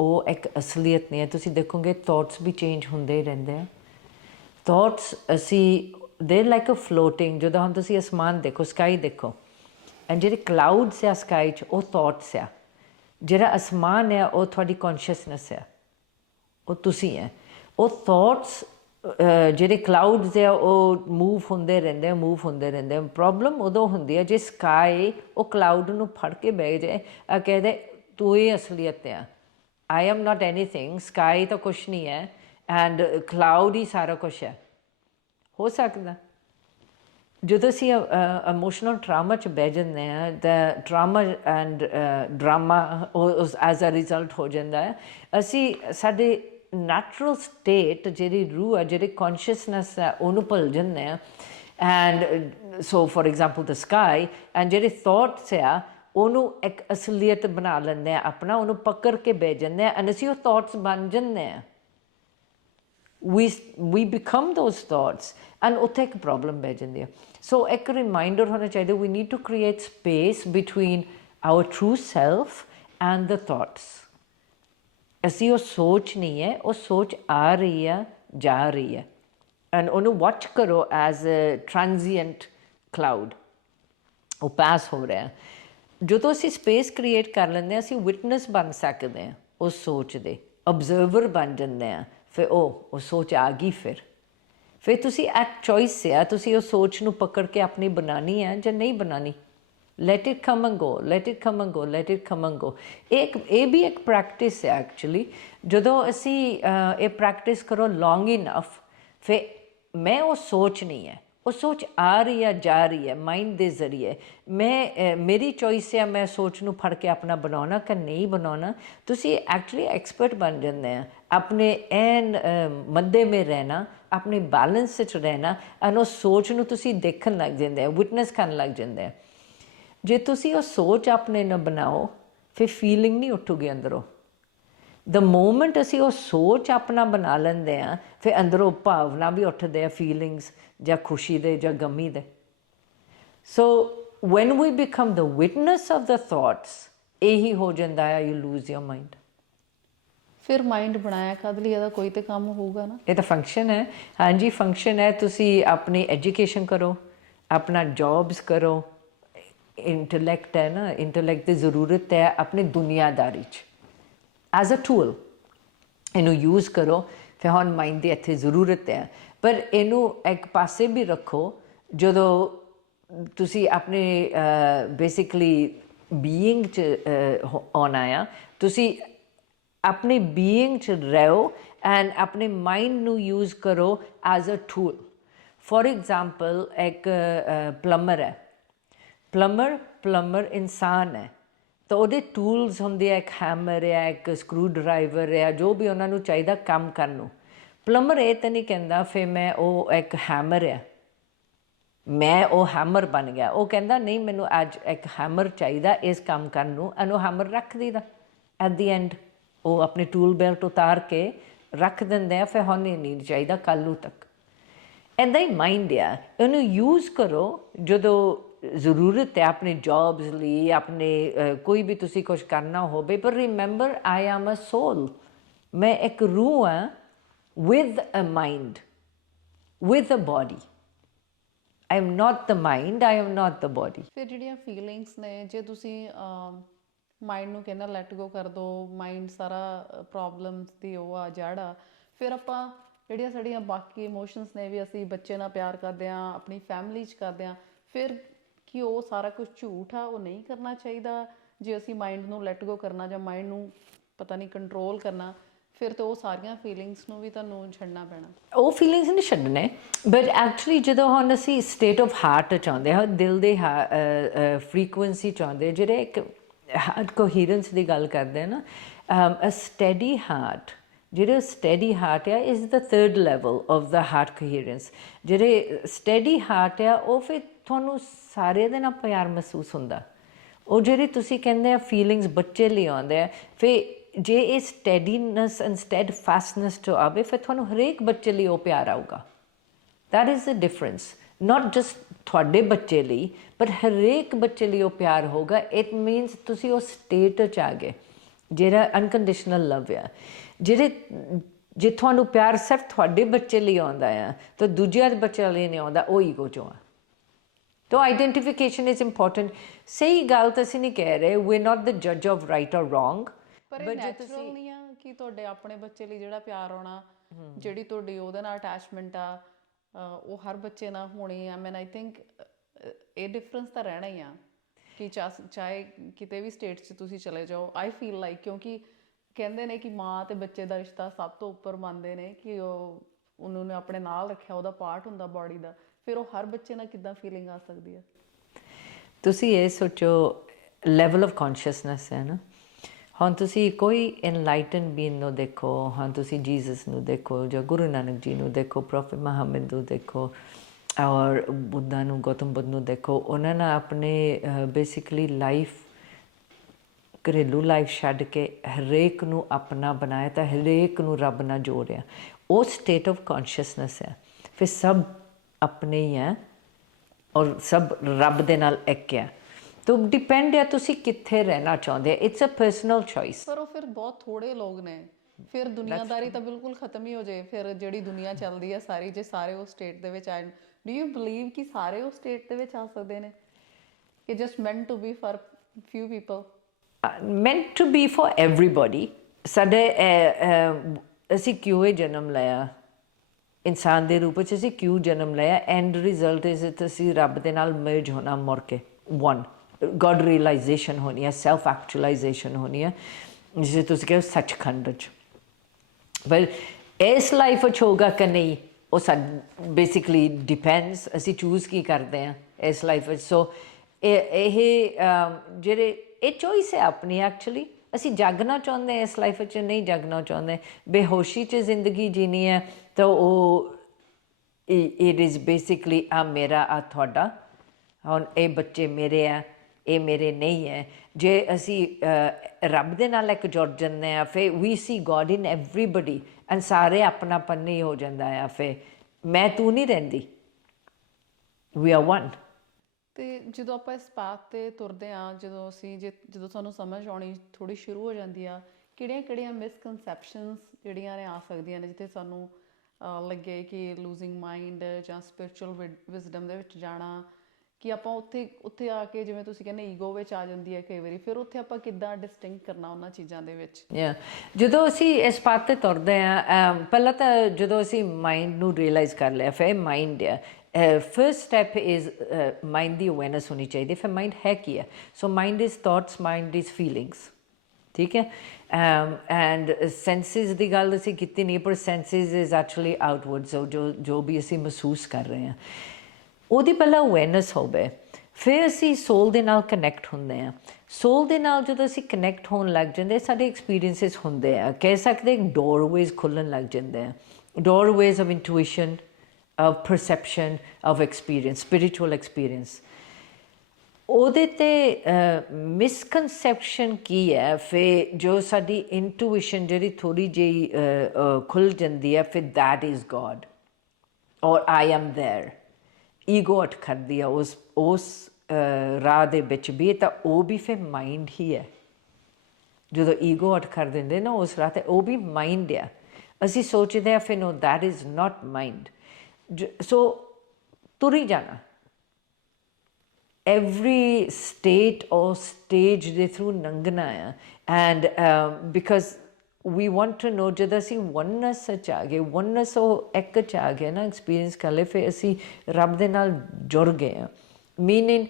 ਉਹ ਇੱਕ ਅਸਲੀਅਤ ਨਹੀਂ ਹੈ। ਤੁਸੀਂ ਦੇਖੋਗੇ ਥੋਟਸ ਵੀ ਚੇਂਜ ਹੁੰਦੇ ਹੀ ਰਹਿੰਦੇ ਆ। ਥੋਟਸ ਅਸੀਂ ਦੇ ਲਾਈਕ ਅ ਫਲੋਟਿੰਗ, ਜਦੋਂ ਹੁਣ ਤੁਸੀਂ ਅਸਮਾਨ ਦੇਖੋ, ਸਕਾਈ ਦੇਖੋ, ਐਂਡ ਜਿਹੜੇ ਕਲਾਊਡਸ ਆ ਸਕਾਈ 'ਚ, ਉਹ ਥੋਟਸ ਆ। ਜਿਹੜਾ ਅਸਮਾਨ ਹੈ ਉਹ ਤੁਹਾਡੀ ਕੌਨਸ਼ੀਅਸਨੈਸ ਹੈ, ਉਹ ਤੁਸੀਂ ਹੈ। ਉਹ ਥੋਟਸ ਜਿਹੜੇ ਕਲਾਊਡਸ ਆ ਉਹ ਮੂਵ ਹੁੰਦੇ ਰਹਿੰਦੇ ਆ। ਪ੍ਰੋਬਲਮ ਉਦੋਂ ਹੁੰਦੀ ਹੈ ਜੇ ਸਕਾਈ ਉਹ ਕਲਾਊਡ ਨੂੰ ਫੜ ਕੇ ਬਹਿ ਜਾਏ, ਕਹਿੰਦੇ ਤੂੰ ਹੀ ਅਸਲੀਅਤ ਆ, I am not anything, sky ਤਾਂ ਕੁਛ ਨਹੀਂ ਹੈ ਐਂਡ ਕਲਾਊਡ ਹੀ ਸਾਰਾ ਕੁਛ ਹੈ। ਹੋ ਸਕਦਾ ਜਦੋਂ ਅਸੀਂ ਇਮੋਸ਼ਨਲ ਟਰਾਮਾ 'ਚ ਬਹਿ ਜਾਂਦੇ ਹਾਂ, ਤਾਂ trauma and drama as a result ਹੋ ਜਾਂਦਾ ਹੈ। ਅਸੀਂ ਸਾਡੇ ਨੈਚੁਰਲ ਸਟੇਟ ਜਿਹੜੀ ਰੂਹ ਹੈ, ਜਿਹੜੀ ਕੌਨਸ਼ੀਅਸਨੈਸ ਹੈ, ਉਹਨੂੰ ਭੁੱਲ ਜਾਂਦੇ ਹਾਂ and so for example the sky, and ਜਿਹੜੇ ਥੋਟਸ ਆ ਉਹਨੂੰ ਇੱਕ ਅਸਲੀਅਤ ਬਣਾ ਲੈਂਦੇ ਆ ਆਪਣਾ, ਉਹਨੂੰ ਪਕੜ ਕੇ ਬਹਿ ਜਾਂਦੇ ਆ, ਐਂਡ ਅਸੀਂ ਉਹ ਥੋਟਸ ਬਣ ਜਾਂਦੇ ਆ। we become those thoughts, and ਉੱਥੇ ਇੱਕ ਪ੍ਰੋਬਲਮ ਬਹਿ ਜਾਂਦੀ ਹੈ। ਸੋ ਇੱਕ ਰਿਮਾਈਂਡਰ ਹੋਣਾ ਚਾਹੀਦਾ, we need to create space between our true self and the thoughts। ਅਸੀਂ ਉਹ ਸੋਚ ਨਹੀਂ ਹੈ, ਉਹ ਸੋਚ ਆ ਰਹੀ ਹੈ, ਜਾ ਰਹੀ ਹੈ, ਐਂਡ ਉਹਨੂੰ ਵਾਚ ਕਰੋ ਐਜ਼ ਅ ਟ੍ਰਾਂਜ਼ੀਐਂਟ ਕਲਾਊਡ, ਉਹ ਪਾਸ ਹੋ ਰਿਹਾ। ਜਦੋਂ ਅਸੀਂ ਸਪੇਸ ਕ੍ਰੀਏਟ ਕਰ ਲੈਂਦੇ ਹਾਂ, ਅਸੀਂ ਵਿਟਨੈਸ ਬਣ ਸਕਦੇ ਹਾਂ ਉਸ ਸੋਚ ਦੇ, ਅਬਜ਼ਰਵਰ ਬਣ ਜਾਂਦੇ ਹਾਂ। ਫਿਰ ਉਹ ਸੋਚ ਆ ਗਈ, ਫਿਰ ਤੁਸੀਂ ਇੱਕ ਚੋਇਸ ਆ, ਤੁਸੀਂ ਉਹ ਸੋਚ ਨੂੰ ਪਕੜ ਕੇ ਆਪਣੀ ਬਣਾਉਣੀ ਹੈ ਜਾਂ ਨਹੀਂ ਬਣਾਉਣੀ। Let it come and go, let it come and go, let it come and go. ਇਹ ਵੀ ਇੱਕ ਪ੍ਰੈਕਟਿਸ ਹੈ ਐਕਚੁਅਲੀ। ਜਦੋਂ ਅਸੀਂ ਇਹ ਪ੍ਰੈਕਟਿਸ ਕਰੋ ਲੌਂਗ ਇਨਫ, ਫਿਰ ਮੈਂ ਉਹ ਸੋਚ ਨਹੀਂ ਹੈ, ਉਹ ਸੋਚ ਆ ਰਹੀ ਹੈ, ਜਾ ਰਹੀ ਹੈ ਮਾਈਂਡ ਦੇ ਜ਼ਰੀਏ। ਮੇਰੀ ਚੋਇਸ ਹੈ ਮੈਂ ਸੋਚ ਨੂੰ ਫੜ ਕੇ ਆਪਣਾ ਬਣਾਉਣਾ ਕਿ ਨਹੀਂ ਬਣਾਉਣਾ। ਤੁਸੀਂ ਐਕਚੁਅਲੀ ਐਕਸਪਰਟ ਬਣ ਜਾਂਦੇ ਆ ਆਪਣੇ ਐਨ ਮੱਦੇ ਮੇ ਰਹਿਣਾ, ਆਪਣੇ ਬੈਲੈਂਸ 'ਚ ਰਹਿਣਾ, ਐਨ ਉਹ ਸੋਚ ਨੂੰ ਤੁਸੀਂ ਦੇਖਣ ਲੱਗ ਜਾਂਦੇ ਆ, ਵਿਟਨੈਸ ਕਰਨ ਲੱਗ ਜਾਂਦੇ ਆ। ਜੇ ਤੁਸੀਂ ਉਹ ਸੋਚ ਆਪਣੇ ਨਾਲ ਬਣਾਓ, ਫਿਰ ਫੀਲਿੰਗ ਨਹੀਂ ਉੱਠੂਗੀ ਅੰਦਰੋਂ। ਦ ਮੋਮੈਂਟ ਅਸੀਂ ਉਹ ਸੋਚ ਆਪਣਾ ਬਣਾ ਲੈਂਦੇ ਹਾਂ, ਫਿਰ ਅੰਦਰੋਂ ਭਾਵਨਾ ਵੀ ਉੱਠਦੇ ਆ, ਫੀਲਿੰਗਸ ਜਾਂ ਖੁਸ਼ੀ ਦੇ ਜਾਂ ਗਮੀ ਦੇ। So when we become the witness of the thoughts, ਇਹੀ ਹੋ ਜਾਂਦਾ ਹੈ, ਯੂ ਲੂਜ਼ ਯੋਰ ਮਾਈਂਡ। ਫਿਰ ਮਾਈਂਡ ਬਣਾਇਆ ਕਦ ਲਈ, ਇਹਦਾ ਕੋਈ ਤਾਂ ਕੰਮ ਹੋਊਗਾ ਨਾ। ਇਹ ਤਾਂ ਫੰਕਸ਼ਨ ਹੈ, ਹਾਂਜੀ ਫੰਕਸ਼ਨ ਹੈ। ਤੁਸੀਂ ਆਪਣੀ ਐਜੂਕੇਸ਼ਨ ਕਰੋ, ਆਪਣਾ ਜੌਬਸ ਕਰੋ, ਇੰਟਲੈਕਟ ਹੈ ਨਾ, ਇੰਟਲੈਕਟ ਦੀ ਜ਼ਰੂਰਤ ਹੈ ਆਪਣੀ ਦੁਨੀਆਦਾਰੀ 'ਚ ਐਜ਼ ਅ ਟੂਲ। ਇਹਨੂੰ ਯੂਜ਼ ਕਰੋ। ਫਿਰ ਹੁਣ ਮਾਈਂਡ ਦੀ ਇੱਥੇ ਜ਼ਰੂਰਤ ਹੈ, ਪਰ ਇਹਨੂੰ ਇੱਕ ਪਾਸੇ ਵੀ ਰੱਖੋ। ਜਦੋਂ ਤੁਸੀਂ ਆਪਣੇ ਬੇਸਿਕਲੀ ਬੀਇੰਗ 'ਚ ਆਉਣਾ ਆ, ਤੁਸੀਂ ਆਪਣੀ ਬੀਇੰਗ 'ਚ ਰਹੋ ਐਂਡ ਆਪਣੇ ਮਾਈਂਡ ਨੂੰ ਯੂਜ਼ ਕਰੋ as a tool. For example ਇੱਕ ਪਲੰਬਰ ਹੈ, ਪਲੰਬਰ ਇਨਸਾਨ ਹੈ, ਤਾਂ ਉਹਦੇ ਟੂਲਸ ਹੁੰਦੇ ਆ, ਇੱਕ ਹੈਮਰ ਹੈ, ਇੱਕ ਸਕਰੂ ਡਰਾਈਵਰ ਹੈ, ਜੋ ਵੀ ਉਹਨਾਂ ਨੂੰ ਚਾਹੀਦਾ ਕੰਮ ਕਰਨ ਨੂੰ। ਪਲੰਬਰ ਇਹ ਤਾਂ ਨਹੀਂ ਕਹਿੰਦਾ ਫਿਰ ਮੈਂ ਉਹ ਇੱਕ ਹੈਮਰ ਹੈ, ਮੈਂ ਉਹ ਹੈਮਰ ਬਣ ਗਿਆ। ਉਹ ਕਹਿੰਦਾ ਨਹੀਂ, ਮੈਨੂੰ ਅੱਜ ਇੱਕ ਹੈਮਰ ਚਾਹੀਦਾ ਇਸ ਕੰਮ ਕਰਨ ਨੂੰ, ਐਨ ਉਹ ਹੈਮਰ ਰੱਖ ਦੇਈਦਾ। ਐਟ ਦੀ ਐਂਡ ਉਹ ਆਪਣੀ ਟੂਲ ਬੈਲਟ ਉਤਾਰ ਕੇ ਰੱਖ ਦਿੰਦੇ ਆ, ਫਿਰ ਹੁਣ ਨਹੀਂ ਚਾਹੀਦਾ, ਕੱਲ੍ਹ ਨੂੰ ਤੱਕ। ਇੱਦਾਂ ਹੀ ਮਾਈਂਡ ਆ, ਇਹਨੂੰ ਯੂਜ਼ ਕਰੋ ਜਦੋਂ ਜ਼ਰੂਰਤ ਹੈ ਆਪਣੇ ਜੌਬਸ ਲਈ, ਆਪਣੇ ਕੋਈ ਵੀ ਤੁਸੀਂ ਕੁਛ ਕਰਨਾ ਹੋਵੇ। ਪਰ ਰਿਮੈਂਬਰ ਆਈ ਐਮ ਅ ਸੋਲ, ਮੈਂ ਇੱਕ ਰੂਹ ਹਾਂ with a mind, with a body. I am not the mind, I am not the body. ਫਿਰ ਜਿਹੜੀਆਂ ਫੀਲਿੰਗਸ ਨੇ, ਜੇ ਤੁਸੀਂ ਮਾਈਂਡ ਨੂੰ ਕਹਿੰਦਾ ਲੈਟ ਗੋ ਕਰ ਦਿਓ, ਮਾਈਂਡ ਸਾਰਾ ਪ੍ਰੋਬਲਮਸ ਦੀ ਉਹ ਆ ਜੜ ਆ, ਫਿਰ ਆਪਾਂ ਜਿਹੜੀਆਂ ਸਾਡੀਆਂ ਬਾਕੀ ਇਮੋਸ਼ਨਸ ਨੇ, ਵੀ ਅਸੀਂ ਬੱਚੇ ਨਾਲ ਪਿਆਰ ਕਰਦੇ ਹਾਂ, ਆਪਣੀ ਫੈਮਿਲੀ 'ਚ ਕਰਦੇ ਹਾਂ, ਫਿਰ ਕੀ ਉਹ ਸਾਰਾ ਕੁਝ ਝੂਠ ਆ, ਉਹ ਨਹੀਂ ਕਰਨਾ ਚਾਹੀਦਾ? ਜੇ ਅਸੀਂ ਮਾਈਂਡ ਨੂੰ ਲੈਟ ਗੋ ਕਰਨਾ ਜਾਂ ਮਾਈਂਡ ਨੂੰ ਪਤਾ ਨਹੀਂ ਕੰਟਰੋਲ ਕਰਨਾ, ਫਿਰ ਤਾਂ ਉਹ ਸਾਰੀਆਂ ਫੀਲਿੰਗਸ ਨੂੰ ਵੀ ਤੁਹਾਨੂੰ ਛੱਡਣਾ ਪੈਣਾ। ਉਹ ਫੀਲਿੰਗਸ ਨਹੀਂ ਛੱਡਣੇ, ਬਟ ਐਕਚੁਅਲੀ ਜਦੋਂ ਹੁਣ ਅਸੀਂ ਸਟੇਟ ਆਫ ਹਾਰਟ ਚਾਹੁੰਦੇ ਹਾਂ, ਦਿਲ ਦੇ ਫਰੀਕੁਐਂਸੀ ਚਾਹੁੰਦੇ, ਜਿਹੜੇ ਇੱਕ ਹਾਰਟ ਕੋਹੀਰੈਂਸ ਦੀ ਗੱਲ ਕਰਦੇ ਆ ਨਾ, ਅ ਸਟੈਡੀ ਹਾਰਟ, ਜਿਹੜੇ ਸਟੈਡੀ ਹਾਰਟ ਆ is the third level of the heart coherence. ਜਿਹੜੇ ਸਟੈਡੀ ਹਾਰਟ ਆ, ਉਹ ਫਿਰ ਤੁਹਾਨੂੰ ਸਾਰੇ ਦੇ ਨਾਲ ਪਿਆਰ ਮਹਿਸੂਸ ਹੁੰਦਾ। ਉਹ ਜਿਹੜੀ ਤੁਸੀਂ ਕਹਿੰਦੇ ਆ ਫੀਲਿੰਗਸ ਬੱਚੇ ਲਈ ਆਉਂਦੇ ਆ, ਫਿਰ ਜੇ ਇਹ ਸਟੈਡੀਨੈਸ ਐਂਡ ਸਟੈਡਫਾਸਟਨੈਸ 'ਚ ਆਵੇ, ਫਿਰ ਤੁਹਾਨੂੰ ਹਰੇਕ ਬੱਚੇ ਲਈ ਉਹ ਪਿਆਰ ਆਊਗਾ। That is the difference, not just ਤੁਹਾਡੇ ਬੱਚੇ ਲਈ, ਪਰ ਹਰੇਕ ਬੱਚੇ ਲਈ ਉਹ ਪਿਆਰ ਹੋਊਗਾ। ਇਟ ਮੀਨਸ ਤੁਸੀਂ ਉਹ ਸਟੇਟ 'ਚ ਆ ਗਏ ਜਿਹੜਾ ਅਨਕੰਡੀਸ਼ਨਲ ਲਵ ਆ। ਜੇ ਤੁਹਾਨੂੰ ਪਿਆਰ ਸਿਰਫ ਤੁਹਾਡੇ ਬੱਚੇ ਲਈ ਆਉਂਦਾ ਆ, ਤਾਂ ਦੂਜਿਆਂ ਦੇ ਬੱਚਿਆਂ ਲਈ ਨਹੀਂ ਆਉਂਦਾ, ਉਹ ਈਗੋ 'ਚੋਂ ਆ। ਤਾਂ ਆਈਡੈਂਟੀਫਿਕੇਸ਼ਨ ਇਜ਼ ਇੰਪੋਰਟੈਂਟ। ਸਹੀ ਗੱਲ ਤਾਂ ਅਸੀਂ ਨਹੀਂ ਕਹਿ ਰਹੇ, ਵੀ ਨਾਟ ਦ ਜੱਜ ਆਫ ਰਾਈਟ ਔਰ ਰੋਂਗ, ਪਰ ਇਹ ਨੈਚੁਰਲ ਨਹੀਂ ਆ ਕਿ ਤੁਹਾਡੇ ਆਪਣੇ ਬੱਚੇ ਲਈ ਜਿਹੜਾ ਪਿਆਰ ਆਉਣਾ, ਜਿਹੜੀ ਤੁਹਾਡੀ ਉਹਦੇ ਨਾਲ ਅਟੈਚਮੈਂਟ ਆ, ਉਹ ਹਰ ਬੱਚੇ ਨਾਲ ਹੋਣੀ ਆ। ਮੈਨ ਆਈ ਥਿੰਕ ਇਹ ਡਿਫਰੈਂਸ ਤਾਂ ਰਹਿਣਾ ਹੀ ਆ ਕਿ ਚਾਹੇ ਕਿਤੇ ਵੀ ਸਟੇਟ 'ਚ ਤੁਸੀਂ ਚਲੇ ਜਾਓ। ਆਈ ਫੀਲ ਲਾਈਕ, ਕਿਉਂਕਿ ਕਹਿੰਦੇ ਨੇ ਕਿ ਮਾਂ ਅਤੇ ਬੱਚੇ ਦਾ ਰਿਸ਼ਤਾ ਸਭ ਤੋਂ ਉੱਪਰ ਮੰਨਦੇ ਨੇ, ਕਿ ਉਹਨੂੰ ਨੇ ਆਪਣੇ ਨਾਲ ਰੱਖਿਆ, ਉਹਦਾ ਪਾਰਟ ਹੁੰਦਾ ਬੋਡੀ ਦਾ। ਫਿਰ ਉਹ ਹਰ ਬੱਚੇ ਨਾਲ ਕਿੱਦਾਂ ਫੀਲਿੰਗ ਆ ਸਕਦੀ ਹੈ? ਤੁਸੀਂ ਇਹ ਸੋਚੋ, ਲੈਵਲ ਆਫ ਕੌਨਸ਼ੀਅਸਨੈਸ ਹੈ ਨਾ। ਹੁਣ ਤੁਸੀਂ ਕੋਈ ਇਨਲਾਈਟਨ ਬੀਇੰਗ ਨੂੰ ਦੇਖੋ, ਹੁਣ ਤੁਸੀਂ ਜੀਸਸ ਨੂੰ ਦੇਖੋ, ਜਾਂ ਗੁਰੂ ਨਾਨਕ ਜੀ ਨੂੰ ਦੇਖੋ, ਪ੍ਰੋਫੈਟ ਮੁਹੰਮਦ ਨੂੰ ਦੇਖੋ, ਔਰ ਬੁੱਧਾ ਨੂੰ, ਗੌਤਮ ਬੁੱਧ ਨੂੰ ਦੇਖੋ, ਉਹਨਾਂ ਨੇ ਆਪਣੇ ਬੇਸਿਕਲੀ ਲਾਈਫ, ਘਰੇਲੂ ਲਾਈਫ ਛੱਡ ਕੇ ਹਰੇਕ ਨੂੰ ਆਪਣਾ ਬਣਾਇਆ ਤਾਂ ਹਰੇਕ ਨੂੰ ਰੱਬ ਨਾਲ ਜੋੜਿਆ। ਉਹ ਸਟੇਟ ਆਫ ਕੌਨਸ਼ੀਅਸਨੈਸ ਹੈ। ਫਿਰ ਸਭ ਆਪਣੇ ਹੀ ਹੈ ਔਰ ਸਭ ਰੱਬ ਦੇ ਨਾਲ ਇੱਕ ਹੈ। ਤਾਂ ਡਿਪੈਂਡ ਹੈ ਤੁਸੀਂ ਕਿੱਥੇ ਰਹਿਣਾ ਚਾਹੁੰਦੇ। It's a personal choice. ਪਰ ਉਹ ਫਿਰ ਬਹੁਤ ਥੋੜੇ ਲੋਕ ਨੇ, ਫਿਰ ਦੁਨੀਆਦਾਰੀ ਤਾਂ ਬਿਲਕੁਲ ਖਤਮ ਹੀ ਹੋ ਜਾਏ। ਫਿਰ ਜਿਹੜੀ ਦੁਨੀਆ ਚੱਲਦੀ ਹੈ ਸਾਰੀ, ਜੇ ਸਾਰੇ ਉਹ ਸਟੇਟ ਦੇ ਵਿੱਚ ਆਏ, ਡੂ ਯੂ ਬਲੀਵ ਕਿ ਸਾਰੇ ਉਹ ਸਟੇਟ ਦੇ ਵਿੱਚ ਆ ਸਕਦੇ ਨੇ, ਕਿ just meant to be for few people? Meant to be for everybody. ਸਾਡੇ ਅਸੀਂ ਕਿਉਂ ਇਹ ਜਨਮ ਲਿਆ, ਇਨਸਾਨ ਦੇ ਰੂਪ ਵਿੱਚ ਅਸੀਂ ਕਿਉਂ ਜਨਮ ਲਿਆ? ਐਂਡ ਰਿਜ਼ਲਟ ਇਜ਼ ਅਸੀਂ ਰੱਬ ਦੇ ਨਾਲ ਮਰਜ ਹੋਣਾ, ਮੁੜ ਕੇ ਵਨ ਗੋਡ ਰੀਅਲਾਈਜੇਸ਼ਨ ਹੋਣੀ ਹੈ, ਸੈਲਫ ਐਕਚੁਅਲਾਈਜੇਸ਼ਨ ਹੋਣੀ ਹੈ, ਜਿਸੇ ਤੁਸੀਂ ਕਹੋ ਸੱਚਖੰਡ 'ਚ। ਪਰ ਇਸ ਲਾਈਫ 'ਚ ਹੋਗਾ ਕਿ ਨਹੀਂ, ਉਹ ਬੇਸਿਕਲੀ ਡਿਪੈਂਡਸ ਅਸੀਂ ਚੂਜ਼ ਕੀ ਕਰਦੇ ਹਾਂ ਇਸ ਲਾਈਫ ਵਿੱਚ। ਸੋ ਇਹ ਜਿਹੜੇ ਇਹ ਚੋਇਸ ਹੈ ਆਪਣੀ। ਐਕਚੁਅਲੀ ਅਸੀਂ ਜਾਗਣਾ ਚਾਹੁੰਦੇ ਇਸ ਲਾਈਫ 'ਚ, ਨਹੀਂ ਜਾਗਣਾ ਚਾਹੁੰਦੇ, ਬੇਹੋਸ਼ੀ 'ਚ ਜ਼ਿੰਦਗੀ ਜੀਣੀ ਹੈ, ਤਾਂ ਉਹ ਇਟ ਇਜ਼ ਬੇਸਿਕਲੀ ਆ ਮੇਰਾ, ਆ ਤੁਹਾਡਾ, ਹੁਣ ਇਹ ਬੱਚੇ ਮੇਰੇ ਆ, ਇਹ ਮੇਰੇ ਨਹੀਂ ਹੈ। ਜੇ ਅਸੀਂ ਰੱਬ ਦੇ ਨਾਲ ਇੱਕ ਜੁੜ ਜਾਂਦੇ ਹਾਂ, ਫਿਰ ਵੀ ਸੀ ਗੋਡ ਇਨ ਐਵਰੀਬਡੀ, ਐਂਡ ਸਾਰੇ ਆਪਣਾਪਨ ਨਹੀਂ ਹੋ ਜਾਂਦਾ ਆ। ਫਿਰ ਮੈਂ ਤੂੰ ਨਹੀਂ ਰਹਿੰਦੀ, ਵੀ ਆਰ ਵਨ। ਤੇ ਜਦੋਂ ਆਪਾਂ ਇਸ ਪਾਥ 'ਤੇ ਤੁਰਦੇ ਹਾਂ, ਜਦੋਂ ਸਾਨੂੰ ਸਮਝ ਆਉਣੀ ਥੋੜ੍ਹੀ ਸ਼ੁਰੂ ਹੋ ਜਾਂਦੀ ਆ, ਕਿਹੜੀਆਂ ਮਿਸਕਨਸੈਪਸ਼ਨਸ ਜਿਹੜੀਆਂ ਨੇ ਆ ਸਕਦੀਆਂ ਨੇ, ਜਿੱਥੇ ਸਾਨੂੰ ਲੱਗੇ ਕਿ ਲੂਜ਼ਿੰਗ ਮਾਈਂਡ ਜਾਂ ਸਪਿਰਿਚੁਅਲ ਵਿਜ਼ਡਮ ਦੇ ਵਿੱਚ ਜਾਣਾ, ਕਿ ਆਪਾਂ ਉੱਥੇ ਆ ਕੇ, ਜਿਵੇਂ ਤੁਸੀਂ ਕਹਿੰਦੇ ਈਗੋ ਵਿੱਚ ਆ ਜਾਂਦੀ ਹੈ ਕਈ ਵਾਰੀ, ਫਿਰ ਉੱਥੇ ਆਪਾਂ ਕਿੱਦਾਂ ਡਿਸਟਿੰਕਟ ਕਰਨਾ ਉਹਨਾਂ ਚੀਜ਼ਾਂ ਦੇ ਵਿੱਚ? ਜਦੋਂ ਅਸੀਂ ਇਸ ਪਾਥ 'ਤੇ ਤੁਰਦੇ ਹਾਂ, ਪਹਿਲਾਂ ਤਾਂ ਜਦੋਂ ਅਸੀਂ ਮਾਈਂਡ ਨੂੰ ਰੀਅਲਾਈਜ਼ ਕਰ ਲਿਆ, ਫਿਰ ਮਾਈਂਡ ਹੈ। ਫਰਸਟ ਸਟੈਪ ਇਜ਼ ਮਾਈਂਡ ਦੀ ਅਵੇਅਰਨੈਸ ਹੋਣੀ ਚਾਹੀਦੀ। ਫਿਰ ਮਾਈਂਡ ਹੈ ਕੀ ਹੈ? So mind is thoughts, mind is feelings, ਠੀਕ ਹੈ। ਐਂਡ ਸੈਂਸਿਸ ਦੀ ਗੱਲ ਅਸੀਂ ਕੀਤੀ ਨਹੀਂ, ਪਰ ਸੈਂਸਿਸ ਇਜ਼ ਐਕਚੁਅਲੀ ਆਊਟਵਰਡ। ਸੋ ਜੋ ਵੀ ਅਸੀਂ ਮਹਿਸੂਸ ਕਰ ਰਹੇ ਹਾਂ, ਉਹਦੀ ਪਹਿਲਾਂ ਅਵੇਅਰਨੈਸ ਹੋਵੇ, ਫਿਰ ਅਸੀਂ ਸੋਲ ਦੇ ਨਾਲ ਕਨੈਕਟ ਹੁੰਦੇ ਹਾਂ। ਸੋਲ ਦੇ ਨਾਲ ਜਦੋਂ ਅਸੀਂ ਕਨੈਕਟ ਹੋਣ ਲੱਗ ਜਾਂਦੇ, ਸਾਡੇ ਐਕਸਪੀਰੀਅੰਸਿਸ ਹੁੰਦੇ ਆ, ਕਹਿ ਸਕਦੇ ਡੋਰਵੇਜ਼ ਖੁੱਲ੍ਹਣ ਲੱਗ ਜਾਂਦੇ ਆ, doorways of intuition, of perception, of experience, spiritual experience. ਉਹਦੇ 'ਤੇ ਮਿਸਕਨਸੈਪਸ਼ਨ ਕੀ ਹੈ? ਫਿਰ ਜੋ ਸਾਡੀ ਇੰਟੂਇਸ਼ਨ ਜਿਹੜੀ ਥੋੜ੍ਹੀ ਜਿਹੀ ਖੁੱਲ੍ਹ ਜਾਂਦੀ ਹੈ, ਫਿਰ ਦੈਟ ਇਜ਼ ਗੋਡ ਔਰ ਆਈ ਐਮ ਦੇਅਰ। ਈਗੋ ਅਟ ਕਰਦੀ ਆ ਉਸ ਰਾਹ ਦੇ ਵਿੱਚ ਵੀ, ਤਾਂ ਉਹ ਵੀ ਫਿਰ ਮਾਈਂਡ ਹੀ ਹੈ। ਜਦੋਂ ਈਗੋ ਅਟ ਕਰ ਦਿੰਦੇ ਨਾ ਉਸ ਰਾਹ 'ਤੇ, ਉਹ ਵੀ ਮਾਈਂਡ ਆ। ਅਸੀਂ ਸੋਚਦੇ ਹਾਂ ਫਿਰ ਨੋ, ਦੈਟ ਇਜ਼ ਨਾਟ ਮਾਈਂਡ। ਸੋ ਤੁਰ ਹੀ ਜਾਣਾ, ਐਵਰੀ ਸਟੇਟ ਔਰ ਸਟੇਜ ਦੇ ਥਰੂ ਲੰਘਣਾ ਆ। And because we want to know, ਜਦੋਂ ਅਸੀਂ oneness 'ਚ ਆ ਗਏ, oneness ਉਹ ਇੱਕ 'ਚ ਆ ਗਏ ਨਾ, ਐਕਸਪੀਰੀਅੰਸ ਕਰ ਲਏ, ਫਿਰ ਅਸੀਂ ਰੱਬ ਦੇ ਨਾਲ ਜੁੜ ਗਏ ਹਾਂ। Meaning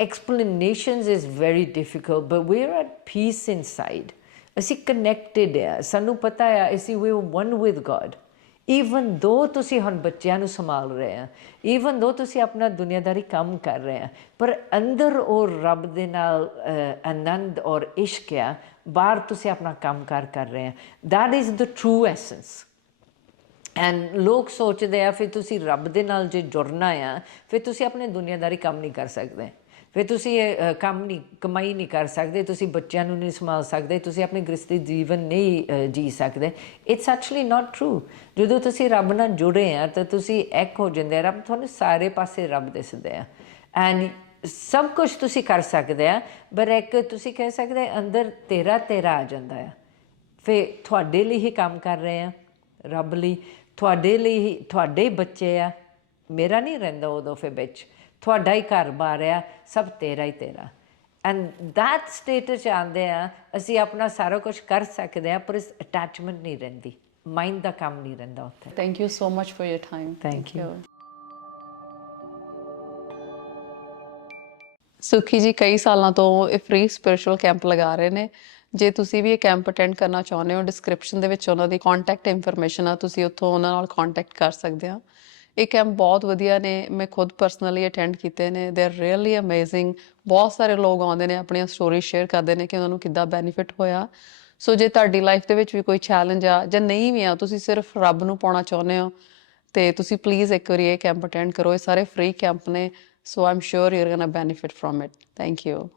explanations is very difficult, but we're at peace inside. ਅਸੀਂ ਕਨੈਕਟਿਡ ਆ, ਸਾਨੂੰ ਪਤਾ ਆ ਅਸੀਂ we are one with God. Even ਦੋ ਤੁਸੀਂ ਹੁਣ ਬੱਚਿਆਂ ਨੂੰ ਸੰਭਾਲ ਰਹੇ ਆ, ਈਵਨ ਦੋ ਤੁਸੀਂ ਆਪਣਾ ਦੁਨੀਆਦਾਰੀ ਕੰਮ ਕਰ ਰਹੇ ਆ, ਪਰ ਅੰਦਰ ਉਹ ਰੱਬ ਦੇ ਨਾਲ ਆਨੰਦ ਔਰ ਇਸ਼ਕ ਆ, ਬਾਹਰ ਤੁਸੀਂ ਆਪਣਾ ਕੰਮ ਕਰ ਰਹੇ ਆ। That is the true essence. And ਲੋਕ ਸੋਚਦੇ ਆ ਫਿਰ ਤੁਸੀਂ ਰੱਬ ਦੇ ਨਾਲ ਜੇ ਜੁੜਨਾ ਆ, ਫਿਰ ਤੁਸੀਂ ਆਪਣੇ ਦੁਨੀਆਦਾਰੀ ਕੰਮ ਨਹੀਂ ਕਰ ਸਕਦੇ, ਫਿਰ ਤੁਸੀਂ ਕਮਾਈ ਨਹੀਂ ਕਰ ਸਕਦੇ, ਤੁਸੀਂ ਬੱਚਿਆਂ ਨੂੰ ਨਹੀਂ ਸੰਭਾਲ ਸਕਦੇ, ਤੁਸੀਂ ਆਪਣੀ ਗ੍ਰਸਤੀ ਜੀਵਨ ਨਹੀਂ ਜੀ ਸਕਦੇ। It's actually not true. ਜਦੋਂ ਤੁਸੀਂ ਰੱਬ ਨਾਲ ਜੁੜੇ ਆ ਤਾਂ ਤੁਸੀਂ ਇੱਕ ਹੋ ਜਾਂਦੇ ਆ, ਰੱਬ ਤੁਹਾਨੂੰ ਸਾਰੇ ਪਾਸੇ ਰੱਬ ਦਿਸਦੇ ਆ, ਐਂਡ ਸਭ ਕੁਛ ਤੁਸੀਂ ਕਰ ਸਕਦੇ ਆ। ਪਰ ਇੱਕ ਤੁਸੀਂ ਕਹਿ ਸਕਦੇ ਅੰਦਰ ਤੇਰਾ ਆ ਜਾਂਦਾ ਆ, ਫਿਰ ਤੁਹਾਡੇ ਲਈ ਹੀ ਕੰਮ ਕਰ ਰਹੇ ਆ, ਰੱਬ ਲਈ, ਤੁਹਾਡੇ ਲਈ ਹੀ, ਤੁਹਾਡੇ ਬੱਚੇ ਆ, ਮੇਰਾ ਨਹੀਂ ਰਹਿੰਦਾ ਉਦੋਂ ਫਿਰ ਵਿੱਚ, ਤੁਹਾਡਾ ਹੀ ਘਰ ਬਾਰ ਆ, ਸਭ ਤੇਰਾ ਹੀ ਤੇਰਾ। ਐਂਡ ਦੈਟ ਸਟੇਟ 'ਚ ਆਉਂਦੇ ਆ, ਅਸੀਂ ਆਪਣਾ ਸਾਰਾ ਕੁਛ ਕਰ ਸਕਦੇ ਹਾਂ, ਪਰ ਇਸ ਅਟੈਚਮੈਂਟ ਨਹੀਂ ਰਹਿੰਦੀ, ਮਾਈਂਡ ਦਾ ਕੰਮ ਨਹੀਂ ਰਹਿੰਦਾ ਉੱਥੇ। Thank you so much for your time. Thank you. ਸੁਖੀ ਜੀ ਕਈ ਸਾਲਾਂ ਤੋਂ ਇਹ ਫ੍ਰੀ ਸਪਿਰਿਚੁਅਲ ਕੈਂਪ ਲਗਾ ਰਹੇ ਨੇ। ਜੇ ਤੁਸੀਂ ਵੀ ਇਹ ਕੈਂਪ ਅਟੈਂਡ ਕਰਨਾ ਚਾਹੁੰਦੇ ਹੋ, ਡਿਸਕ੍ਰਿਪਸ਼ਨ ਦੇ ਵਿੱਚ ਉਹਨਾਂ ਦੀ ਕੰਟੈਕਟ ਇਨਫੋਰਮੇਸ਼ਨ ਆ, ਤੁਸੀਂ ਉੱਥੋਂ ਉਹਨਾਂ ਨਾਲ ਕੰਟੈਕਟ ਕਰ ਸਕਦੇ ਆ। ਇਹ ਕੈਂਪ ਬਹੁਤ ਵਧੀਆ ਨੇ, ਮੈਂ ਖੁਦ ਪਰਸਨਲੀ ਅਟੈਂਡ ਕੀਤੇ ਨੇ, ਦੇ ਆਰ ਰੀਅਲੀ ਅਮੇਜ਼ਿੰਗ। ਬਹੁਤ ਸਾਰੇ ਲੋਕ ਆਉਂਦੇ ਨੇ, ਆਪਣੀਆਂ ਸਟੋਰੀ ਸ਼ੇਅਰ ਕਰਦੇ ਨੇ ਕਿ ਉਹਨਾਂ ਨੂੰ ਕਿੱਦਾਂ ਬੈਨੀਫਿਟ ਹੋਇਆ। ਸੋ ਜੇ ਤੁਹਾਡੀ ਲਾਈਫ ਦੇ ਵਿੱਚ ਵੀ ਕੋਈ ਚੈਲੰਜ ਆ ਜਾਂ ਨਹੀਂ ਵੀ ਆ, ਤੁਸੀਂ ਸਿਰਫ ਰੱਬ ਨੂੰ ਪਾਉਣਾ ਚਾਹੁੰਦੇ ਹੋ, ਤੇ ਤੁਸੀਂ ਪਲੀਜ਼ ਇੱਕ ਵਾਰੀ ਇਹ ਕੈਂਪ ਅਟੈਂਡ ਕਰੋ। ਇਹ ਸਾਰੇ ਫ੍ਰੀ ਕੈਂਪ ਨੇ, so I'm sure you are gonna benefit from it. Thank you.